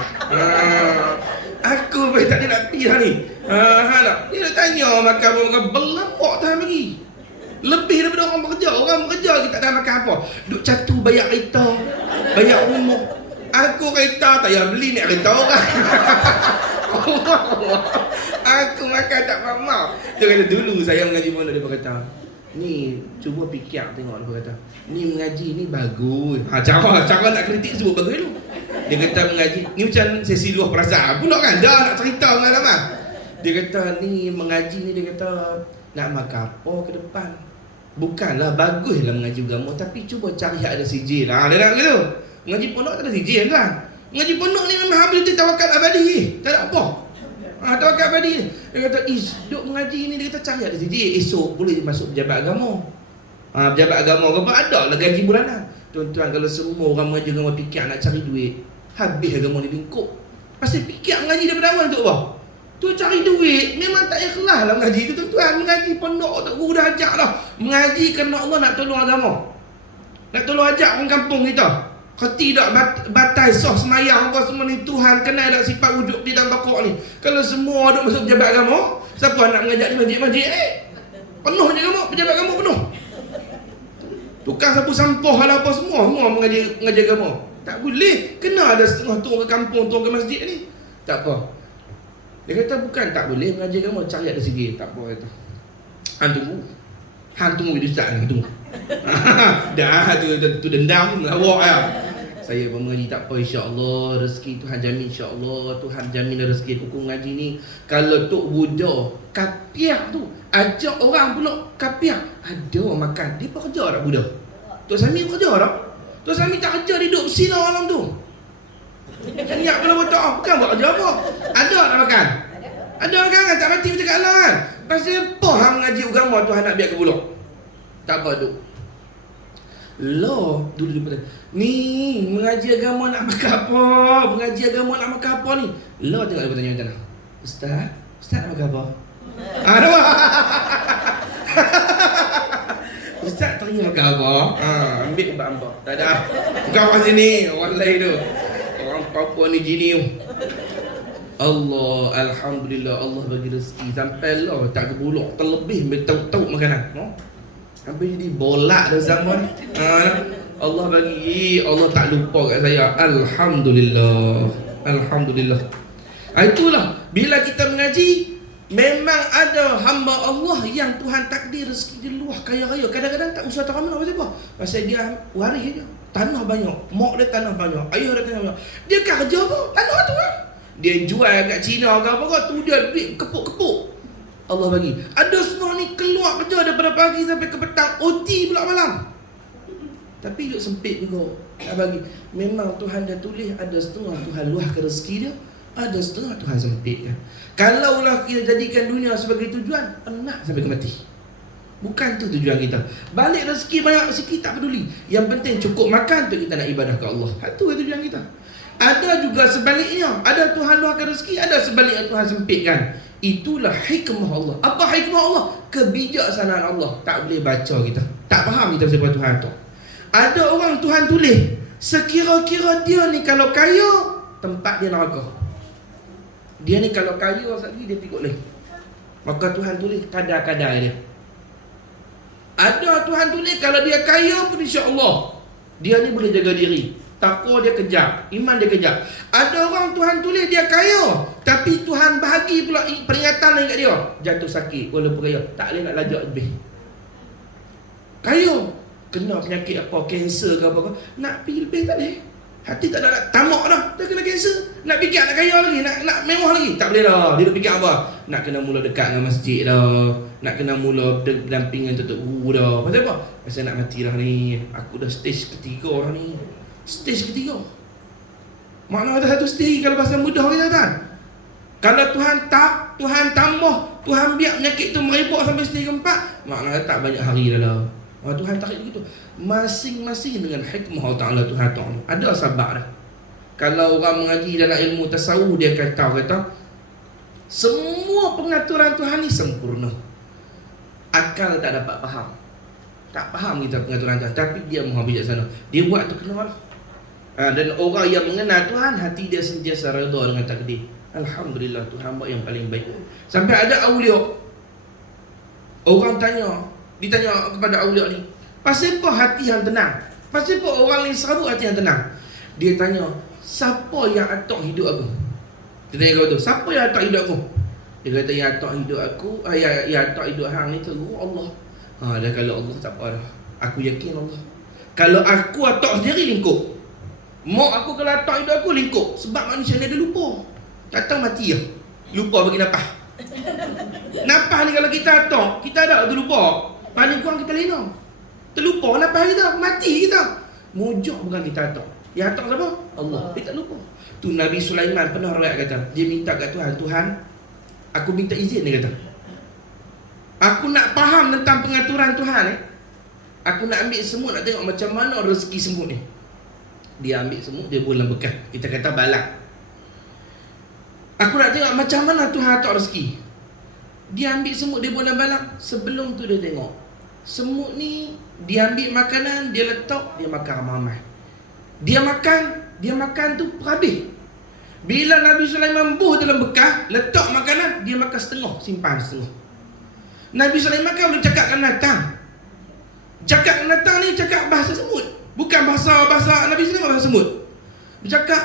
Aku pun tak nak pergi dah ni. Dia nak tanya makan apa, berlapak Tuhan bagi. Lebih daripada orang bekerja. Orang bekerja kita tak ada makan apa. Duk catu bayar kereta, bayar rumah. Aku kereta tak payah beli nak kereta orang. Aku makan tak mau. Dia kata dulu saya mengaji pondok, dia berkata, ni cuba fikir tengok, dia kata, ni mengaji ni bagus. Cara nak kritik sebut bagus dulu. Dia kata mengaji ni macam sesi luah perasaan pula kan, dah nak cerita pengalaman. Dia kata ni mengaji ni, dia kata nak makan apa ke depan. Bukanlah baguslah mengaji agama, tapi cuba cari ada sijil. Dia nak gitu. Mengaji pondok tak ada sijil kan? Mengaji pondok ni memang habis tawakal abadi. Tak ada apa. Tawakal abadi. Dia kata, duk mengaji ni, dia kata cari ada sijil. Esok boleh masuk pejabat agama. Pejabat agama ke apa, ada lah gaji bulanan. Tuan-tuan, kalau semua orang mengaji agama fikir nak cari duit, habis agama ni bingkuk. Pasal fikir mengaji daripada awal untuk apa? Tu cari duit, memang tak ikhlas lah mengaji tu tuan-tuan. Mengaji pondok tak guru dah ajak dah. Mengaji kerana Allah nak tolong agama. Nak tolong ajak orang kampung kita. Kalau tidak batai soh semayang apa semua ni, Tuhan kenal tak sifat wujud di dalam bakok ni. Kalau semua ada masuk pejabat agama, siapa nak mengajak di masjid-masjid penuh je agama, pejabat agama penuh. Tukang sapu sampah lah apa semua mengajar agama. Tak boleh, kena ada setengah turun ke kampung, turun ke masjid ni. Tak apa. Dia kata bukan tak boleh mengajar agama, cari ada segi. Tak apa kata. Hang tunggu dia ustaz ni, tunggu. Dah tu dendam lawak ya. Saya pun mengaji tak apa, insya-Allah rezeki Tuhan jamin, insya-Allah Tuhan jamin rezeki aku mengaji ni. Kalau tok Buddha kapiak tu ajak orang pula kapiak, ada makan. Dia pun kerja tak Buddha? Tok Sami kerja tak? Tok Sami tak kerja, dia duduk bersila malam tu. Niat kalau betul bukan buat kerja apa. Ada nak makan? Ada makan kan, tak mati macam kat Allah kan. Pasal apa hang mengaji agama Tuhan nak biar ke buluk? Tak apa duk. Dulu dia ni mengaji agama nak makan apa? Mengaji agama nak makan apa ni? Tengok dia bertanya macam mana? Ustaz nak makan apa? Ada apa? Ustaz tanya makan apa? Ambil bamba. Tak ada. Bukan orang sini, orang lain tu. Orang Papua ni jini. Allah, alhamdulillah Allah bagi rezeki sampai lah tak kebuluk terlebih tahu makanan. Sampai jadi bolak dah zaman. Allah bagi, Allah tak lupa kat saya. Alhamdulillah. Alhamdulillah. Itulah bila kita mengaji, memang ada hamba Allah yang Tuhan takdir rezeki dia luah kaya raya. Kadang-kadang tak usah teramal apa-apa. Pasal dia waris je. Tanah banyak, mak dia tanah banyak, ayah dia tanah banyak. Dia kerja apa? Tanah tu kan. Dia jual kat Cina ke apa tu, dia duit kepuk-kepuk. Allah bagi. Ada semua ni keluar kerja daripada pagi sampai ke petang, OT pula malam. Tapi hidup sempit juga tak bagi. Memang Tuhan dah tulis ada setengah Tuhan luahkan rezeki dia, ada setengah Tuhan sempitkan. Kalaulah kita jadikan dunia sebagai tujuan, pernah sampai ke mati. Bukan tu tujuan kita. Balik rezeki banyak sikit tak peduli. Yang penting cukup makan untuk kita nak ibadah ke Allah. Itu tujuan kita. Ada juga sebaliknya. Ada Tuhan luahkan rezeki, ada sebaliknya Tuhan sempitkan. Itulah hikmah Allah. Apa hikmah Allah? Kebijaksanaan Allah. Tak boleh baca kita, tak faham kita siapa Tuhan tu. Ada orang Tuhan tulis sekira-kira dia ni kalau kaya, tempat dia neraka. Dia ni kalau kaya sekali dia pikul lagi. Maka Tuhan tulis kadar-kadar dia. Ada Tuhan tulis kalau dia kaya pun insya-Allah dia ni boleh jaga diri. Takwa dia kejar, iman dia kejar. Ada orang Tuhan tulis dia kaya, tapi Tuhan bahagi pula peringatan lagi kat dia. Jatuh sakit walaupun kaya, tak boleh nak lajak lebih. Kaya, kena penyakit apa, kanser ke apa, nak pergi lebih tak boleh. Hati tak ada nak tamak dah, dah kena kanser. Nak fikir nak kaya lagi, nak mewah lagi, tak boleh dah. Dia nak fikir apa? Nak kena mula dekat dengan masjid dah, nak kena mula berdampingan Datuk Guru dah. Pasal apa? Pasal nak mati dah ni. Aku dah stage ketiga dah ni. Stage ketiga. Makna ada satu stage kalau pasal mudah kita kan. Kalau Tuhan tambah, Tuhan biar penyakit tu merebak sampai stage keempat, makna tak banyak hari dah lah. Tuhan tarik begitu. Masing-masing dengan hikmah Allah Ta'ala Tuhan Ta'ala. Ada sabak dah. Kalau orang mengaji dalam ilmu tasawuf, dia akan tahu kata semua pengaturan Tuhan ni sempurna. Akal tak dapat faham. Tak faham kita pengaturan Tuhan, tapi dia maha bijaksana. Dia buat tu kena lah. Dan orang yang mengenal Tuhan, hati dia sentiasa redha dengan takdir. Alhamdulillah, Tuhan buat yang paling baik. Sampai ada awliya, orang ditanya kepada awliya ni, pasal apa hati yang tenang? Pasal apa orang ni serabut hati yang tenang? Dia tanya, siapa yang atok hidup aku? Dia tanya kau tu, siapa yang atok hidup aku? Dia kata, yang atok hidup aku, yang atok hidup hang ni tu Allah. Dah kalau Allah tak apa dah, aku yakin Allah. Kalau aku atok sendiri lingkup. Mak aku kalau atok hidup aku lingkup. Sebab manusia ni ada lupa. Datang mati lah, lupa bagi napah. Napah ni kalau kita atok, kita ada tu lupa. Paling kurang kita lena, terlupa napah kita, mati kita. Mujur bukan kita atok. Yang atok siapa? Allah. Dia tak lupa. Tu Nabi Sulaiman pernah riwayat kata, dia minta kat Tuhan, Tuhan, aku minta izin, dia kata. Aku nak faham tentang pengaturan Tuhan ni. Aku nak ambil semut, nak tengok macam mana rezeki semut ni. Dia ambil semut, dia buang dalam bekas. Kita kata balang. Aku nak tengok macam mana Tuhan atok rezeki. Dia ambil semut, dia buang dalam balang. Sebelum tu dia tengok semut ni, dia ambil makanan, dia letak, dia makan ramai-ramai. Dia makan tu habis. Bila Nabi Sulaiman buh dalam bekas, letak makanan, dia makan setengah, simpan setengah. Nabi Sulaiman kan boleh cakap dengan binatang. Cakap dengan binatang ni cakap bahasa semut. Bukan bahasa Nabi Sulaiman, bahasa semut. Bercakap,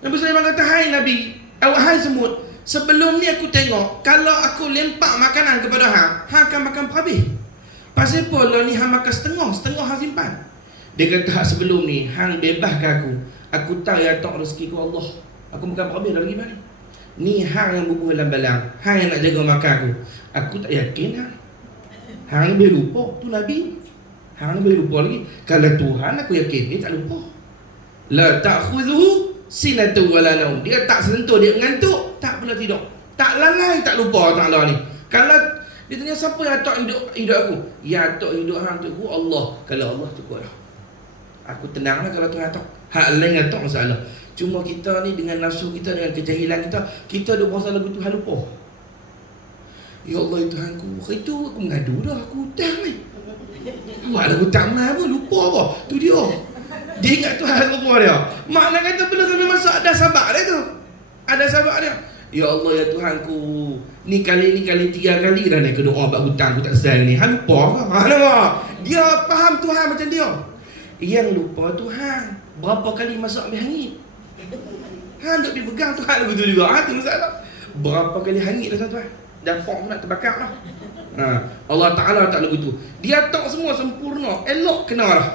Nabi Sulaiman kata, hai Nabi, hai semut, sebelum ni aku tengok, kalau aku lempak makanan kepada hang, hang akan makan habis. Pasal apa lah ni hang makan setengah hang simpan? Dia kata, sebelum ni hang bebaskan aku tahu yang tak rezeki ku Allah. Aku makan habis dah lagi mana. Ni hang yang bubuh dalam balang, hang yang nak jaga makan aku tak yakin hang. Hang lebih lupa, tu Nabi. Hang lebih lupa lagi. Kalau Tuhan aku yakin dia tak lupa. La ta'khudhuhu sinatu wala naum. Dia tak sentuh, dia mengantuk, tak pula tidur. Tak lalai, tak lupa Ta'ala ni. Kalau dia tanya siapa yang atok hidup aku? Yang atok hidup hang tu Allah. Kalau Allah cukup dah. Aku tenanglah kalau Tuhan atok. Hak lain atok masalah. Cuma kita ni dengan nafsu kita, dengan kejahilan kita ada pasal lagu Tuhan lupa. Ya Allah ya Tuhanku, hari tu aku mengadu dah, aku hutang ni. Buat lagu tak mahal pun, lupa apa. Tu dia. Dia ingat Tuhan lupa dia. Makna kata bila sampai masuk ada sabar dia tu. Ada sabar dia. Ya Allah ya Tuhanku, ni kali 3 kali dah nak doa buat hutang aku tak selesai ni. Hang lupa ke? Nampak? Dia faham Tuhan macam dia. Yang lupa Tuhan, berapa kali masuk ambil hangit. Hang duk dipegang Tuhan lagu tu juga. Tu masalah. Berapa kali hangit dah Tuhan. Dan form nak terbakar lah. Allah Ta'ala tak lagu tu. Dia tak semua sempurna, elok kena lah.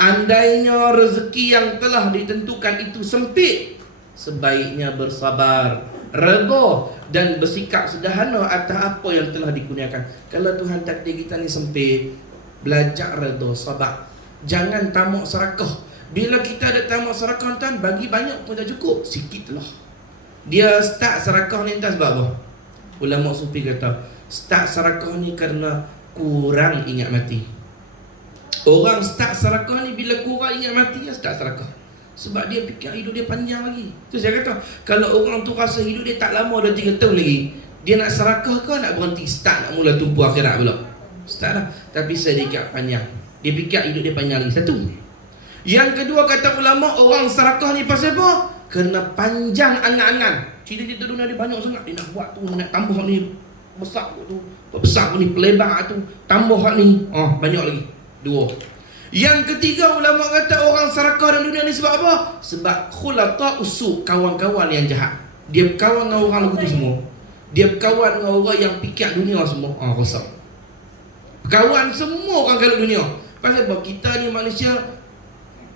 Andainya rezeki yang telah ditentukan itu sempit, sebaiknya bersabar, redha dan bersikap sederhana atas apa yang telah dikurniakan. Kalau Tuhan takdir kita ni sempit, belajar redha, sabar. Jangan tamak serakah. Bila kita ada tamak serakah tuan, bagi banyak pun tak cukup, sikit lah. Dia start serakah ni entah sebab apa. Ulama sufi kata, start serakah ni kerana kurang ingat mati. Orang start serakah ni bila kurang ingat mati, dia start serakah. Sebab dia fikir hidup dia panjang lagi. Tu saya kata, kalau orang tu rasa hidup dia tak lama, dah 3 tahun lagi, dia nak serakah ke nak berhenti? Start, nak mula tumpu akhirat pula. Start lah. Tapi sedikit panjang. Dia fikir hidup dia panjang lagi. Satu. Yang kedua, kata ulama, orang serakah ni pasal apa? Kerana panjang angan-angan. Cita-cita dunia dia banyak sangat. Dia nak buat tu, nak tambah ni, besar tu, besar ni, pelebar tu, tambah ni, banyak lagi. 2. Yang ketiga, ulama kata orang serakah dalam dunia ni sebab apa? Sebab khulata usuk, kawan-kawan yang jahat. Dia berkawan dengan orang begitu semua. Dia berkawan dengan orang yang fikir dunia semua. Rosak. Kawan semua orang kalau dunia. Pasal apa? Kita ni manusia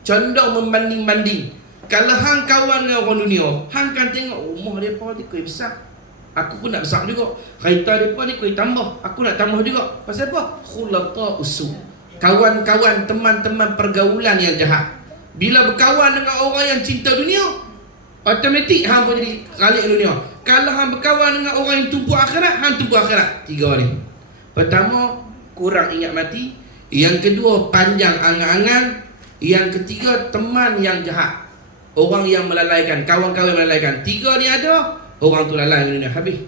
condong membanding-banding. Kalau hang kawan dengan orang dunia, hang kan tengok rumah dia pun kuih besar, aku pun nak besar juga. Kereta dia pun ni kuih tambah, aku nak tambah juga. Pasal apa? Khulata usuk, kawan-kawan, teman-teman pergaulan yang jahat. Bila berkawan dengan orang yang cinta dunia, automatik hang pun jadi kalik dunia. Kalau hang berkawan dengan orang yang tumpu akhirat, hang tumpu akhirat. 3 ni. Pertama, kurang ingat mati. Yang kedua, panjang angan-angan. Yang ketiga, teman yang jahat, orang yang melalaikan, kawan-kawan yang melalaikan. 3 ni ada, orang tu lalai dunia, habis.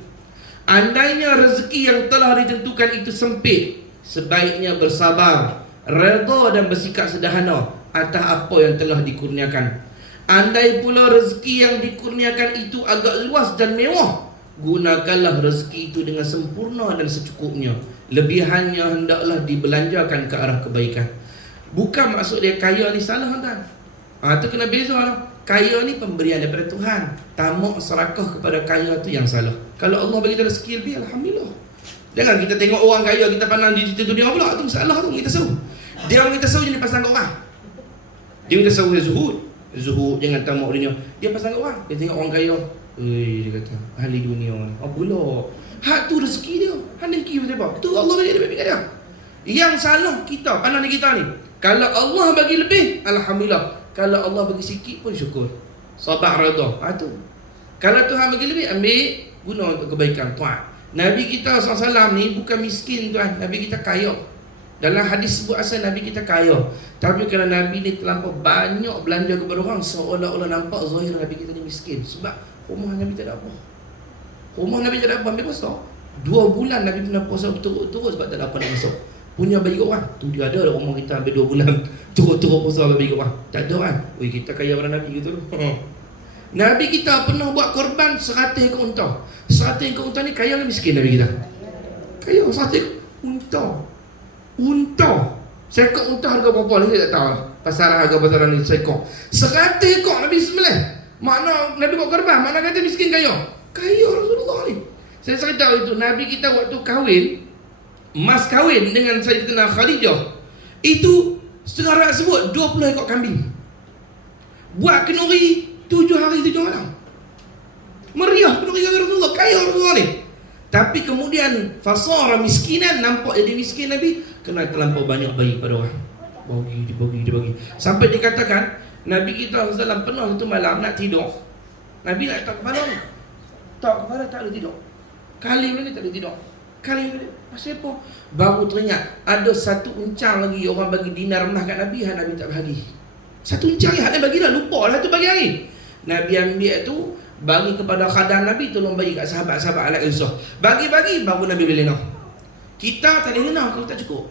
Andainya rezeki yang telah ditentukan itu sempit, sebaiknya bersabar, redha dan bersikap sederhana atas apa yang telah dikurniakan. Andai pula rezeki yang dikurniakan itu agak luas dan mewah, gunakanlah rezeki itu dengan sempurna dan secukupnya. Lebihannya hendaklah dibelanjakan ke arah kebaikan. Bukan maksud dia kaya ni salah tuan. Tu kena beza lah. Kaya ni pemberian daripada Tuhan. Tamak serakah kepada kaya tu yang salah. Kalau Allah bagi kita rezeki lebih, alhamdulillah. Jangan kita tengok orang kaya, kita pandang di dunia pula. Tu salah tu, kita tahu. Dia orang kita tahu jadi pasang kat orang. Dia kita tahu dia zuhud. Zuhud, jangan tamak dunia. Dia pasang kat orang. Dia tengok orang kaya, dia kata, ahli dunia ni. Pula hak tu rezeki dia. Hak dengki pasal apa? Tu Allah bagi dia kat dia. Yang salah kita, pandang di kita ni. Kalau Allah bagi lebih, alhamdulillah. Kalau Allah bagi sikit pun syukur. Sabar redha. Tu. Kalau Tuhan bagi lebih, ambil guna untuk kebaikan Tuhan. Nabi kita SAW ni bukan miskin tuan. Nabi kita kaya. Dalam hadis sebut asal Nabi kita kaya. Tapi kerana Nabi ni terlampau banyak belanja kepada orang, seolah-olah nampak zahir Nabi kita ni miskin. Sebab rumah Nabi tak ada apa. Rumah Nabi tak ada apa, ambil puasa. 2 bulan Nabi pernah puasa berturut-turut sebab tak ada apa nak masuk. Punya bagi orang. Tu dia ada rumah kita ambil 2 bulan turut-turut puasa bagi orang. Tak ada kan? Kita kaya pada Nabi gitu tu. Nabi kita pernah buat korban 100 ekor unta. 100 ekor unta ni kaya ke miskin Nabi kita? Kaya 100 ekor unta. Unta. Seekor unta harga berapa ni saya tak tahu. Pasaran harga pasaran ni seekor. 100 ekor Nabi sembelih. Makna Nabi buat korban, makna kata miskin kaya. Kaya Rasulullah ni. Saya cerita itu Nabi kita waktu kahwin, mas kahwin dengan Sayyidatina Khadijah, itu setengah rakyat sebut 20 ekor kambing. Buat kenduri 7 hari 7 malam. Meriah kenduri Rasulullah, kaya Rasulullah ni. Tapi kemudian fasara miskinan, nampak jadi miskin Nabi kerana terlampau banyak bagi pada orang. Dibagi. Sampai dikatakan Nabi kita dalam pernah satu malam nak tidur. Nabi nak tak kepala ni. Tak kepala tak boleh tidur. Kali ni tak boleh tidur. Kali ni pasal apa? Baru teringat ada satu uncang lagi orang bagi dinar renah kat Nabi, Nabi tak bagi. Satu uncang ni hak bagi dah, lupa dah tu bagi lagi. Nabi ambil tu bagi kepada khadam Nabi, tolong bagi kat sahabat-sahabat alat Yusuf. Bagi-bagi baru Nabi boleh lenah. Kita tak boleh lenah kalau tak cukup.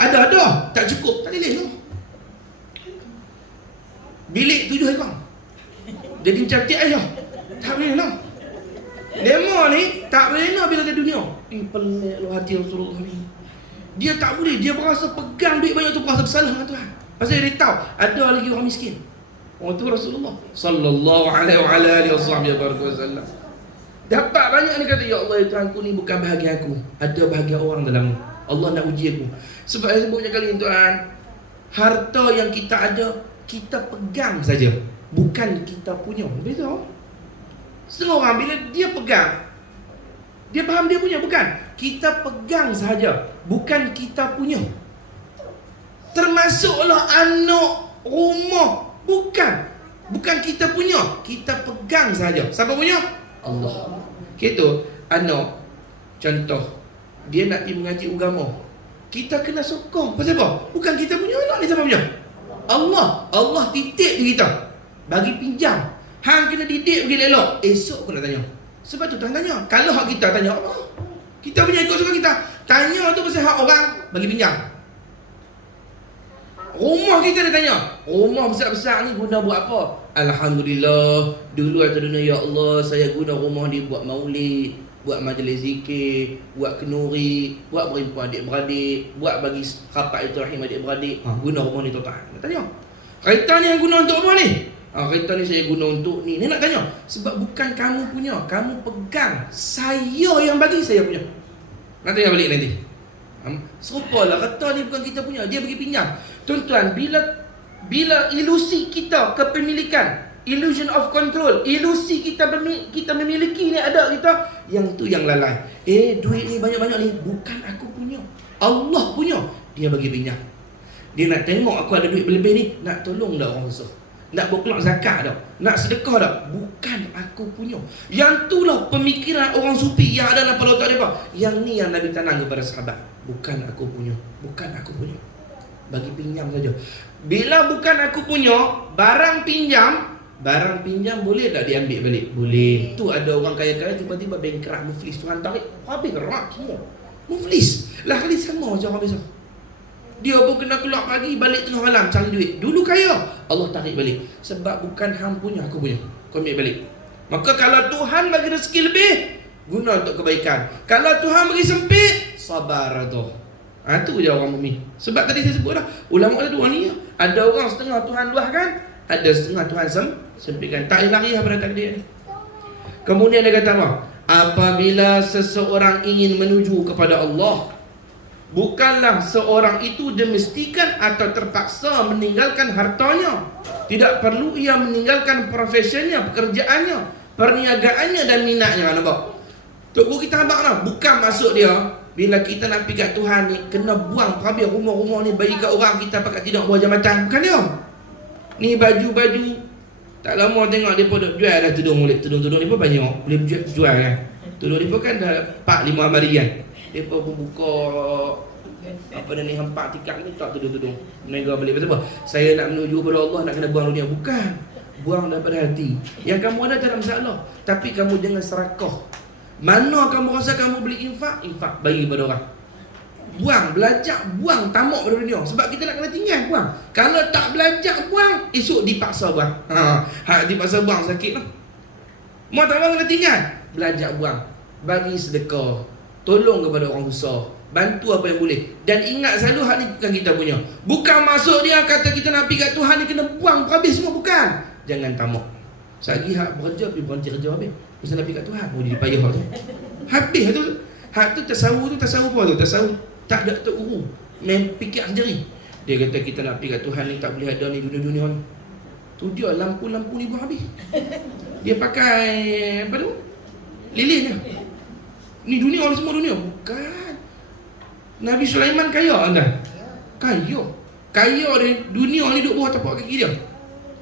Ada tak cukup, tak boleh lenah. Bilik 7 ekor. Jadi macam tiap ayah. Tak boleh lenah. Lemah ni tak boleh lenah bila ke dunia. Pelik lo hati Rasulullah ni. Dia tak boleh, dia berasa pegang duit banyak tu, berasa bersalah dengan Tuhan. Pasal dia tahu ada lagi orang miskin. Orang tu Rasulullah sallallahu alaihi wasallam. Dapat banyak ni kata, ya Allah, Tuhan aku ni bukan bahagian aku, ada bahagian orang dalam. Allah nak uji aku. Sebab saya sebutnya kali ni tuan, harta yang kita ada, kita pegang saja, bukan kita punya. Betul? Setengah orang bila dia pegang, dia faham dia punya, bukan. Kita pegang sahaja, bukan kita punya. masuklah anak rumah. Bukan kita punya, kita pegang saja. Siapa punya? Allah. Gitu, anak contoh dia nak pergi mengaji agama, kita kena sokong. Pasal apa? Bukan kita punya anak ni, siapa punya? Allah. Allah titip di kita, bagi pinjam. Hang kena didik bagi elok. Esok aku nak tanya. Sebab tu Tuhan tanya. Kalau hak kita tanya apa? Kita punya ikut suka kita. Tanya tu pasal hak orang bagi pinjam. Rumah kita dia tanya, rumah besar-besar ni guna buat apa? Alhamdulillah, dulu atas dunia, ya Allah, saya guna rumah ni buat maulid, buat majlis zikir, buat kenuri, buat berhimpun adik-beradik, buat bagi rapat itu rahim adik-beradik. Guna rumah ni tuan-tuan. Nak tanya, kereta ni yang guna untuk apa ni? Kereta ni saya guna untuk ni. Ni nak tanya. Sebab bukan kamu punya, kamu pegang. Saya yang bagi, saya punya. Nak tanya balik nanti. Serupalah, kereta ni bukan kita punya, dia bagi pinjam. Tuan-tuan, bila ilusi kita kepemilikan, illusion of control, ilusi kita memiliki ni ada kita, yang tu yang lalai. Duit ni banyak-banyak ni bukan aku punya, Allah punya. Dia bagi pinjam. Dia nak tengok aku ada duit berlebih ni, nak tolong dah orang susah, nak berkelak zakat dah, nak sedekah dah, bukan aku punya. Yang itulah pemikiran orang sufi yang ada dalam kepala otak mereka. Yang ni yang Nabi tanam kepada sahabat, bukan aku punya, bukan aku punya, bagi pinjam saja. Bila bukan aku punya, barang pinjam boleh tak diambil balik? Boleh. Tu ada orang kaya-kaya tiba-tiba bankrupt, muflis, Tuhan tarik habis gerak semua. Muflis. Lah kali sama macam orang biasa. Dia pun kena keluar pagi, balik tengah malam cari duit. Dulu kaya, Allah tarik balik. Sebab bukan hang punya, aku punya. Kau ambil balik. Maka kalau Tuhan bagi rezeki lebih, guna untuk kebaikan. Kalau Tuhan bagi sempit, sabar tu. Tu je orang mukmin. Sebab tadi saya sebut dah, ulama ada dua ni. Ada orang setengah Tuhan luahkan, ada setengah Tuhan sempitkan. Tak lari pada takdir ni. Kemudian dia kata apa? Apabila seseorang ingin menuju kepada Allah, bukanlah seorang itu dimestikan atau terpaksa meninggalkan hartanya. Tidak perlu ia meninggalkan profesinya, pekerjaannya, perniagaannya dan minatnya. Nampak? Tok Guru kita habaq dah. Bukan maksud dia bila kita nak pergi kat Tuhan ni kena buang habis rumah-rumah ni bagi kat orang, kita pakai tidak buah jambatan. Bukan dia. Ni baju-baju tak lama tengok depa duk jual dah tudung mulut. Tudung-tudung ni pun banyak boleh jual kan. Tudung ni pun kan dah 4-5 harian. Depa pun buka apa dah ni hempak tikar ni tak tudung-tudung. Mereka balik pasal apa? Saya nak menuju kepada Allah, nak kena buang dunia. Bukan. Buang daripada hati. Yang kamu ada tak ada masalah. Tapi kamu jangan serakah. Mana kamu rasa kamu boleh infak bagi kepada orang. Buang, belajar, buang, tamak pada dunia. Sebab kita nak kena tinggal, buang. Kalau tak belajar, buang, esok dipaksa buang. Dipaksa buang, sakit lah. Mau tak buang, kena tinggal. Belajar, buang. Bagi sedekah. Tolong kepada orang susah. Bantu apa yang boleh. Dan ingat selalu hak ni bukan kita punya. Bukan maksud dia kata kita nak pergi kat Tuhan ni kena buang habis semua. Bukan. Jangan tamak. Sagi hak bekerja, pergi berhenti kerja habis. Bisa nak pergi kat Tuhan. Jadi payah tu. Habis tu. Hak tu tasawuf apa tu? Tasawuf tak ada Tok Guru. Main fikir sendiri. Dia kata kita nak pergi kat Tuhan ni tak boleh ada ni dunia-dunia ni. Tu dia lampu-lampu ni pun habis. Dia pakai apa tu? Lilin dia. Ni dunia ni semua dunia. Bukan. Nabi Sulaiman kaya anda. Kaya dia dunia ni duk bawah tapak kaki dia.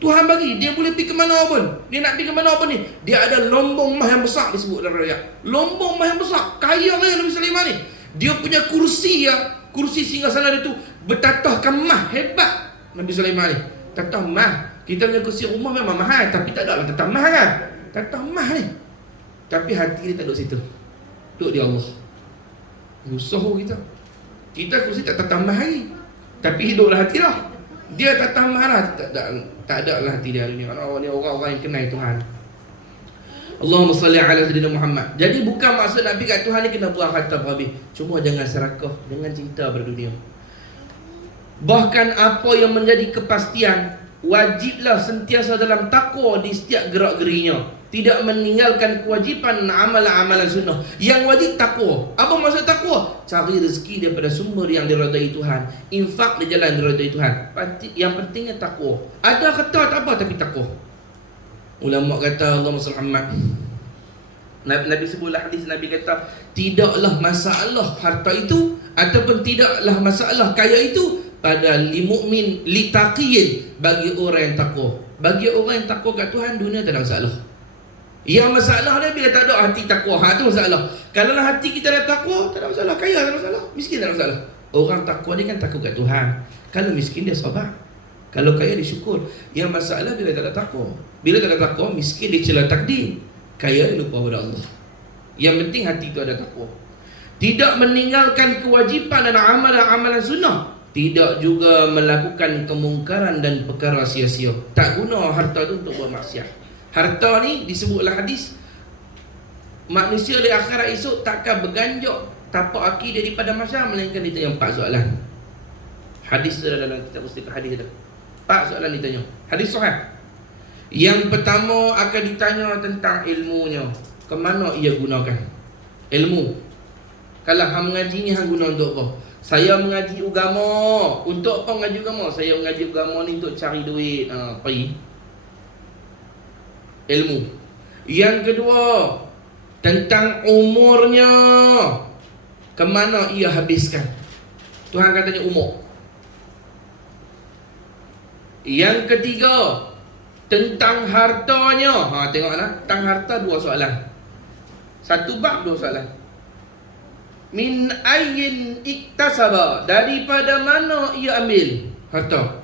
Tuhan bagi dia boleh pergi ke mana pun. Dia nak pergi ke mana pun ni. Dia ada lombong mah yang besar disebut dalam rakyat. Lombong mah yang besar. Kaya Nabi Sulaiman ni. Dia punya kursi kursi singgasana dia tu bertatahkan mah hebat. Nabi Sulaiman ni tatah mah. Kita punya kursi rumah memang mahal, tapi tak ada lah tatah mah kan. Tatah mah ni. Tapi hati dia tak duduk situ. Duduk di Allah. Musuh kita. Kita kursi tak tatah mah lagi. Tapi hiduplah hati lah. Dia tatah mah lah. Tak ada lah hati dia hari ni. Orang ni orang-orang yang kenal Tuhan. Allahumma salli ala sayyidina Muhammad. Jadi bukan maksud nak pergi kat Tuhan ni kena buang harta habis. Cuma jangan serakah, jangan cinta pada dunia. Bahkan apa yang menjadi kepastian, wajiblah sentiasa dalam takwa di setiap gerak-gerinya. Tidak meninggalkan kewajipan amalan-amalan sunnah. Yang wajib takwa. Apa maksud takwa? Cari rezeki daripada sumber yang diredai Tuhan. Infak di jalan diredai Tuhan. Yang pentingnya takwa. Ada kata tak apa tapi takwa. Ulama kata Allahumma salli Muhammad. Nabi sebutlah hadis, Nabi kata tidaklah masalah harta itu ataupun tidaklah masalah kaya itu pada li mukmin li taqiyin, bagi orang yang takwa. Bagi orang yang takwa kat Tuhan, dunia tak ada masalah. Yang masalah dia bila tak ada hati takwa. Tu masalah. Kalau lah hati kita dah takwa, tak ada masalah. Kaya tak ada masalah, miskin tak ada masalah. Orang takwa ni kan takut kat Tuhan. Kalau miskin dia sabar, kalau kaya dia syukur. Yang masalah bila tak ada takwa. Bila tak ada takwa, miskin dia celah takdir, kaya dia lupa pada Allah. Yang penting hati tu ada takwa. Tidak meninggalkan kewajipan dan amalan-amalan sunnah. Tidak juga melakukan kemungkaran dan perkara sia-sia. Tak guna harta tu untuk buat maksiat. Harta ni disebutlah hadis, manusia di akhirat esok takkan berganjak tapak kaki daripada masyarakat melainkan ditanya 4 soalan. Hadis tu dalam kitab Musnad hadis tu. 4 soalan ditanya. Hadis sahih. Yang pertama akan ditanya tentang ilmunya. Ke mana ia gunakan ilmu? Kalau hang mengaji ni hang guna untuk apa? Saya mengaji agama. Untuk apa mengaji agama? Saya mengaji agama ni untuk cari duit. Pergi ilmu. Yang kedua, tentang umurnya. Ke mana ia habiskan? Tuhan akan tanya umur. Yang ketiga, tentang hartanya. Tengoklah, tentang harta 2 soalan. Satu bab 2 soalan. Min ayyin iktasaba, daripada mana ia ambil harta.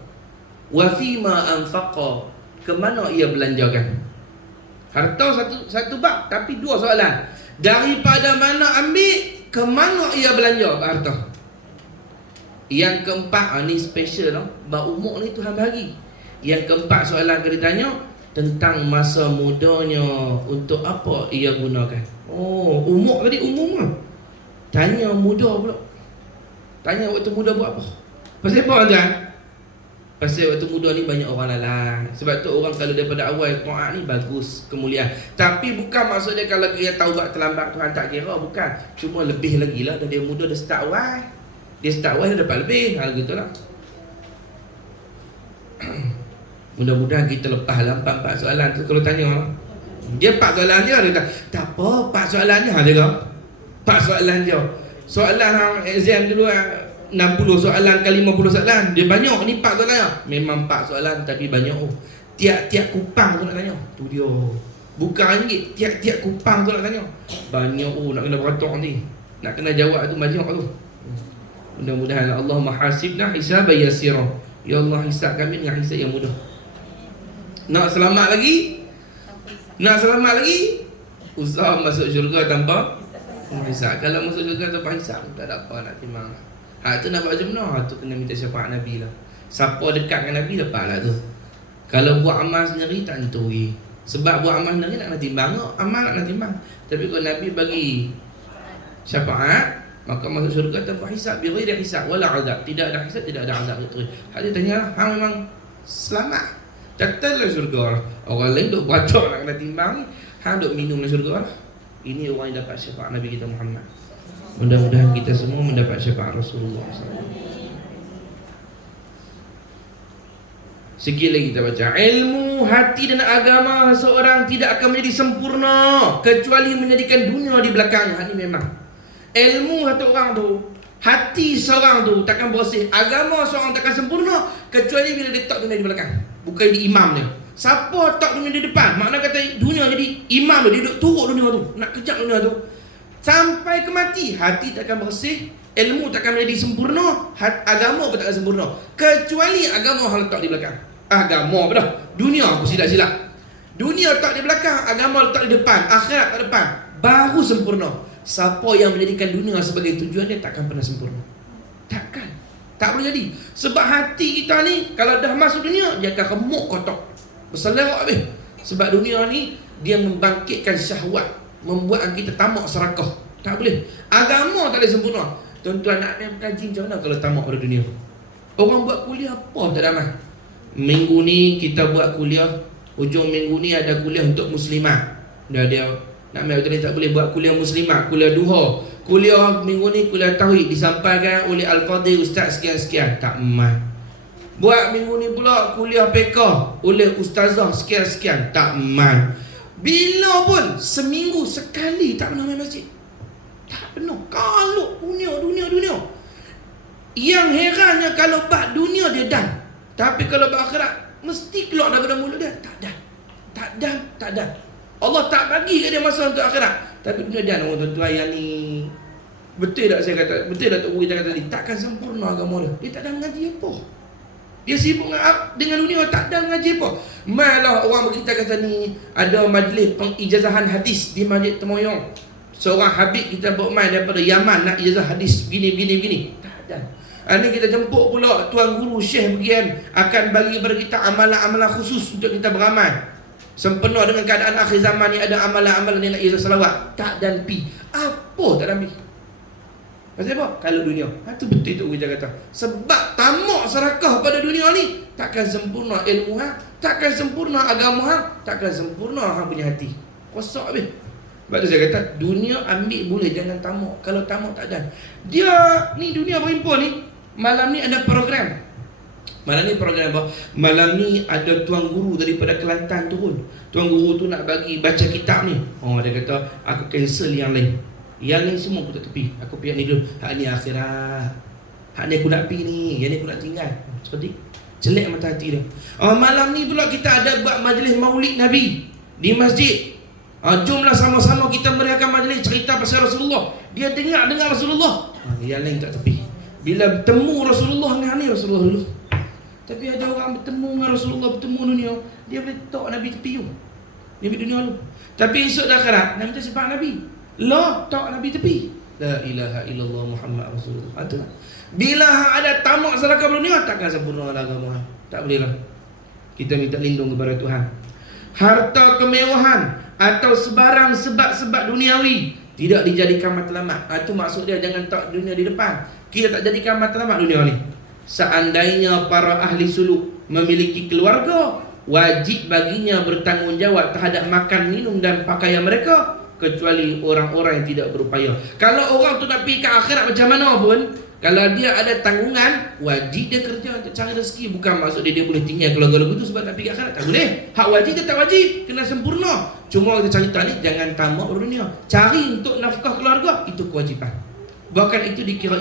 Wa fima anfaqa, ke mana ia belanjakan. Harta satu bab, tapi 2 soalan. Daripada mana ambil, ke mana ia belanja harta. Yang keempat, ni special tau. Bab umur ni Tuhan bagi. Yang keempat soalan akan ditanya tentang masa mudanya, untuk apa ia gunakan. Umur tadi umum lah. Tanya muda pula. Tanya waktu muda buat apa? Pasal apa tuan? Pasal waktu muda ni banyak orang lalai. Sebab tu orang kalau daripada awal taat ni bagus, kemuliaan. Tapi bukan maksudnya kalau dia taubat terlambat Tuhan tak kira, bukan. Cuma lebih lagi lah, dia muda dia start awal. Dia start awal dia dapat lebih. Hal gitulah. Mudah-mudahan kita lepas lah 4 soalan tu. Kalau tanya dia 4 soalan dia kata tak apa, 4 soalan je. Dia kata 4 soalan je. Soalan exam dulu 60 soalan kali 50 soalan. Dia banyak ni 4 soalan je. Memang 4 soalan tapi banyak. Tiap-tiap kupang tu nak tanya. Tu dia. Bukan ringgit, tiap-tiap kupang tu nak tanya. Banyak nak kena beratok nanti. Nak kena jawab tu banyak tu. Mudah-mudahan Allah mahasibna hisaban yasira. Ya Allah, hisab kami dengan hisab yang mudah. Nak selamat lagi? Nak selamat lagi? Usaha masuk syurga tanpa hisab. Kalau masuk syurga tanpa hisab, tak ada apa nak timbang. Tu nak buat macam mana? Tu kena minta syafaat Nabi lah. Siapa dekat dengan Nabi lepas lah tu. Kalau buat amal sendiri tak tentu. Sebab buat amal sendiri nak kena timbang. Amal nak kena timbang. Tapi kalau Nabi bagi syafaat, maka masuk syurga tanpa hisab, bighairi hisab wala azab. Tidak ada hisab, tidak ada azab. Dia tanya, hang memang selamat? Datanglah syurga. Orang lain duk baca nak kena timbang ni, hang duk minum dalam syurga lah. Ini orang yang dapat syafaat Nabi kita Muhammad. Mudah-mudahan kita semua mendapat syafaat Rasulullah SAW. Sikit lagi kita baca. Ilmu hati dan agama seorang tidak akan menjadi sempurna kecuali menjadikan dunia di belakangnya. Ini memang ilmu satu orang tu, hati seorang tu takkan bersih. Agama seorang takkan sempurna kecuali bila dia tak dunia di belakang, bukan di imam dia. Siapa tak dunia di depan, makna kata dunia jadi imam dia duduk turut dunia tu, nak kejap dunia tu sampai ke mati. Hati takkan bersih, ilmu takkan menjadi sempurna, agama pun takkan sempurna kecuali agama hang letak di belakang. Agama apa dah? Dunia aku silap-silap. Dunia tak di belakang, agama letak di depan, akhirat tak depan, baru sempurna. Siapa yang menjadikan dunia sebagai tujuan dia takkan pernah sempurna. Takkan. Tak boleh jadi. Sebab hati kita ni kalau dah masuk dunia, dia akan remuk kotak, berselerak habis. Sebab dunia ni dia membangkitkan syahwat, membuat kita tamak serakah. Tak boleh. Agama tak boleh sempurna. Tuan-tuan nak kaji macam mana kalau tamak pada dunia? Orang buat kuliah apa tak dapat. Minggu ni kita buat kuliah, hujung minggu ni ada kuliah untuk muslimat. Dah dia nak ambil ni tak boleh buat kuliah muslimat, kuliah duha. Kuliah minggu ni kuliah tauhid disampaikan oleh Al-Fadhil Ustaz sekian-sekian. Tak man. Buat minggu ni pula kuliah fiqh oleh ustazah sekian-sekian. Tak man. Bila pun seminggu sekali tak pernah main masjid. Tak pernah. Kalau dunia. Yang herannya kalau bab dunia dia dan, tapi kalau bab akhirat mesti keluar daripada mulut dia tak dan. Tak dan. Allah tak bagi ke dia masa untuk akhirat. Tapi dunia dan. Oh tuan-tuan, yang ni betul tak saya kata? Betul tak Tok kita kata tadi? Takkan sempurna agama dia. Dia tak ada mengaji apa. Dia sibuk dengan dunia, tak ada mengaji apa. Malah orang berita kata ni ada majlis pengijazahan hadis di Masjid Temoyong. Seorang habib kita bawa main daripada Yaman nak ijazah hadis begini. Tak ada. Ini kita jemput pula tuan guru Syekh bagian akan bagi kepada kita amalan-amalan khusus untuk kita beramal. Sempena dengan keadaan akhir zaman ni ada amalan-amalan ni nak ijazah salawat. Tak dan pi. Apa tak dan pi? Pasal apa? Kalau dunia. Itu betul tu kita kata. Sebab tamak serakah pada dunia ni, takkan sempurna ilmu hang, takkan sempurna agama hang, takkan sempurna hang punya hati. Kosak habis. Sebab tu saya kata dunia ambil boleh, jangan tamak. Kalau tamak tak ada. Dia ni dunia berhimpun ni, malam ni ada program. Malam ni program apa? Malam ni ada tuan guru daripada Kelantan turun. Tuan guru tu nak bagi baca kitab ni. Oh, dia kata aku cancel yang lain. Yang ni semua aku tak tepi. Aku pihak ni dulu. Hak ni akhirat. Hak ni aku nak pergi ni. Yang ni aku nak tinggal. Seperti jelek mata hati dia. Malam ni pula kita ada buat majlis maulid Nabi di masjid. Jomlah sama-sama kita meriahkan majlis cerita pasal Rasulullah. Dia dengar Rasulullah. Yang lain tak tepi. Bila bertemu Rasulullah dengan ni Rasulullah dulu. Tapi ada orang bertemu dengan Rasulullah, bertemu dunia, dia boleh tok Nabi tepi tu. Dia ambil dunia dulu. Tapi esok dah akhirat, Nabi tak sebab Nabi. Lah, tok Nabi tepi. La ilaha illallah Muhammad Rasulullah. Itulah. Bila ada tamak serakah dunia, takkan sempurna agama. Tak boleh lah. Kita minta lindung kepada Tuhan. Harta kemewahan atau sebarang sebab-sebab duniawi tidak dijadikan matlamat. Itu maksud dia, jangan tak dunia di depan. Kita tak jadikan matlamat dunia ni. Seandainya para ahli suluk memiliki keluarga, wajib baginya bertanggungjawab terhadap makan, minum dan pakaian mereka, kecuali orang-orang yang tidak berupaya. Kalau orang tu nak pergi ke akhirat macam mana pun, kalau dia ada tanggungan, wajib dia kerja untuk cari rezeki. Bukan maksud dia boleh tinggal keluarga lagu tu sebab nak pergi ke akhirat. Tak boleh. Hak wajib tetap wajib, kena sempurna. Cuma kita cerita ni, jangan tamak dunia. Cari untuk nafkah keluarga, itu kewajipan. Bahkan itu dikira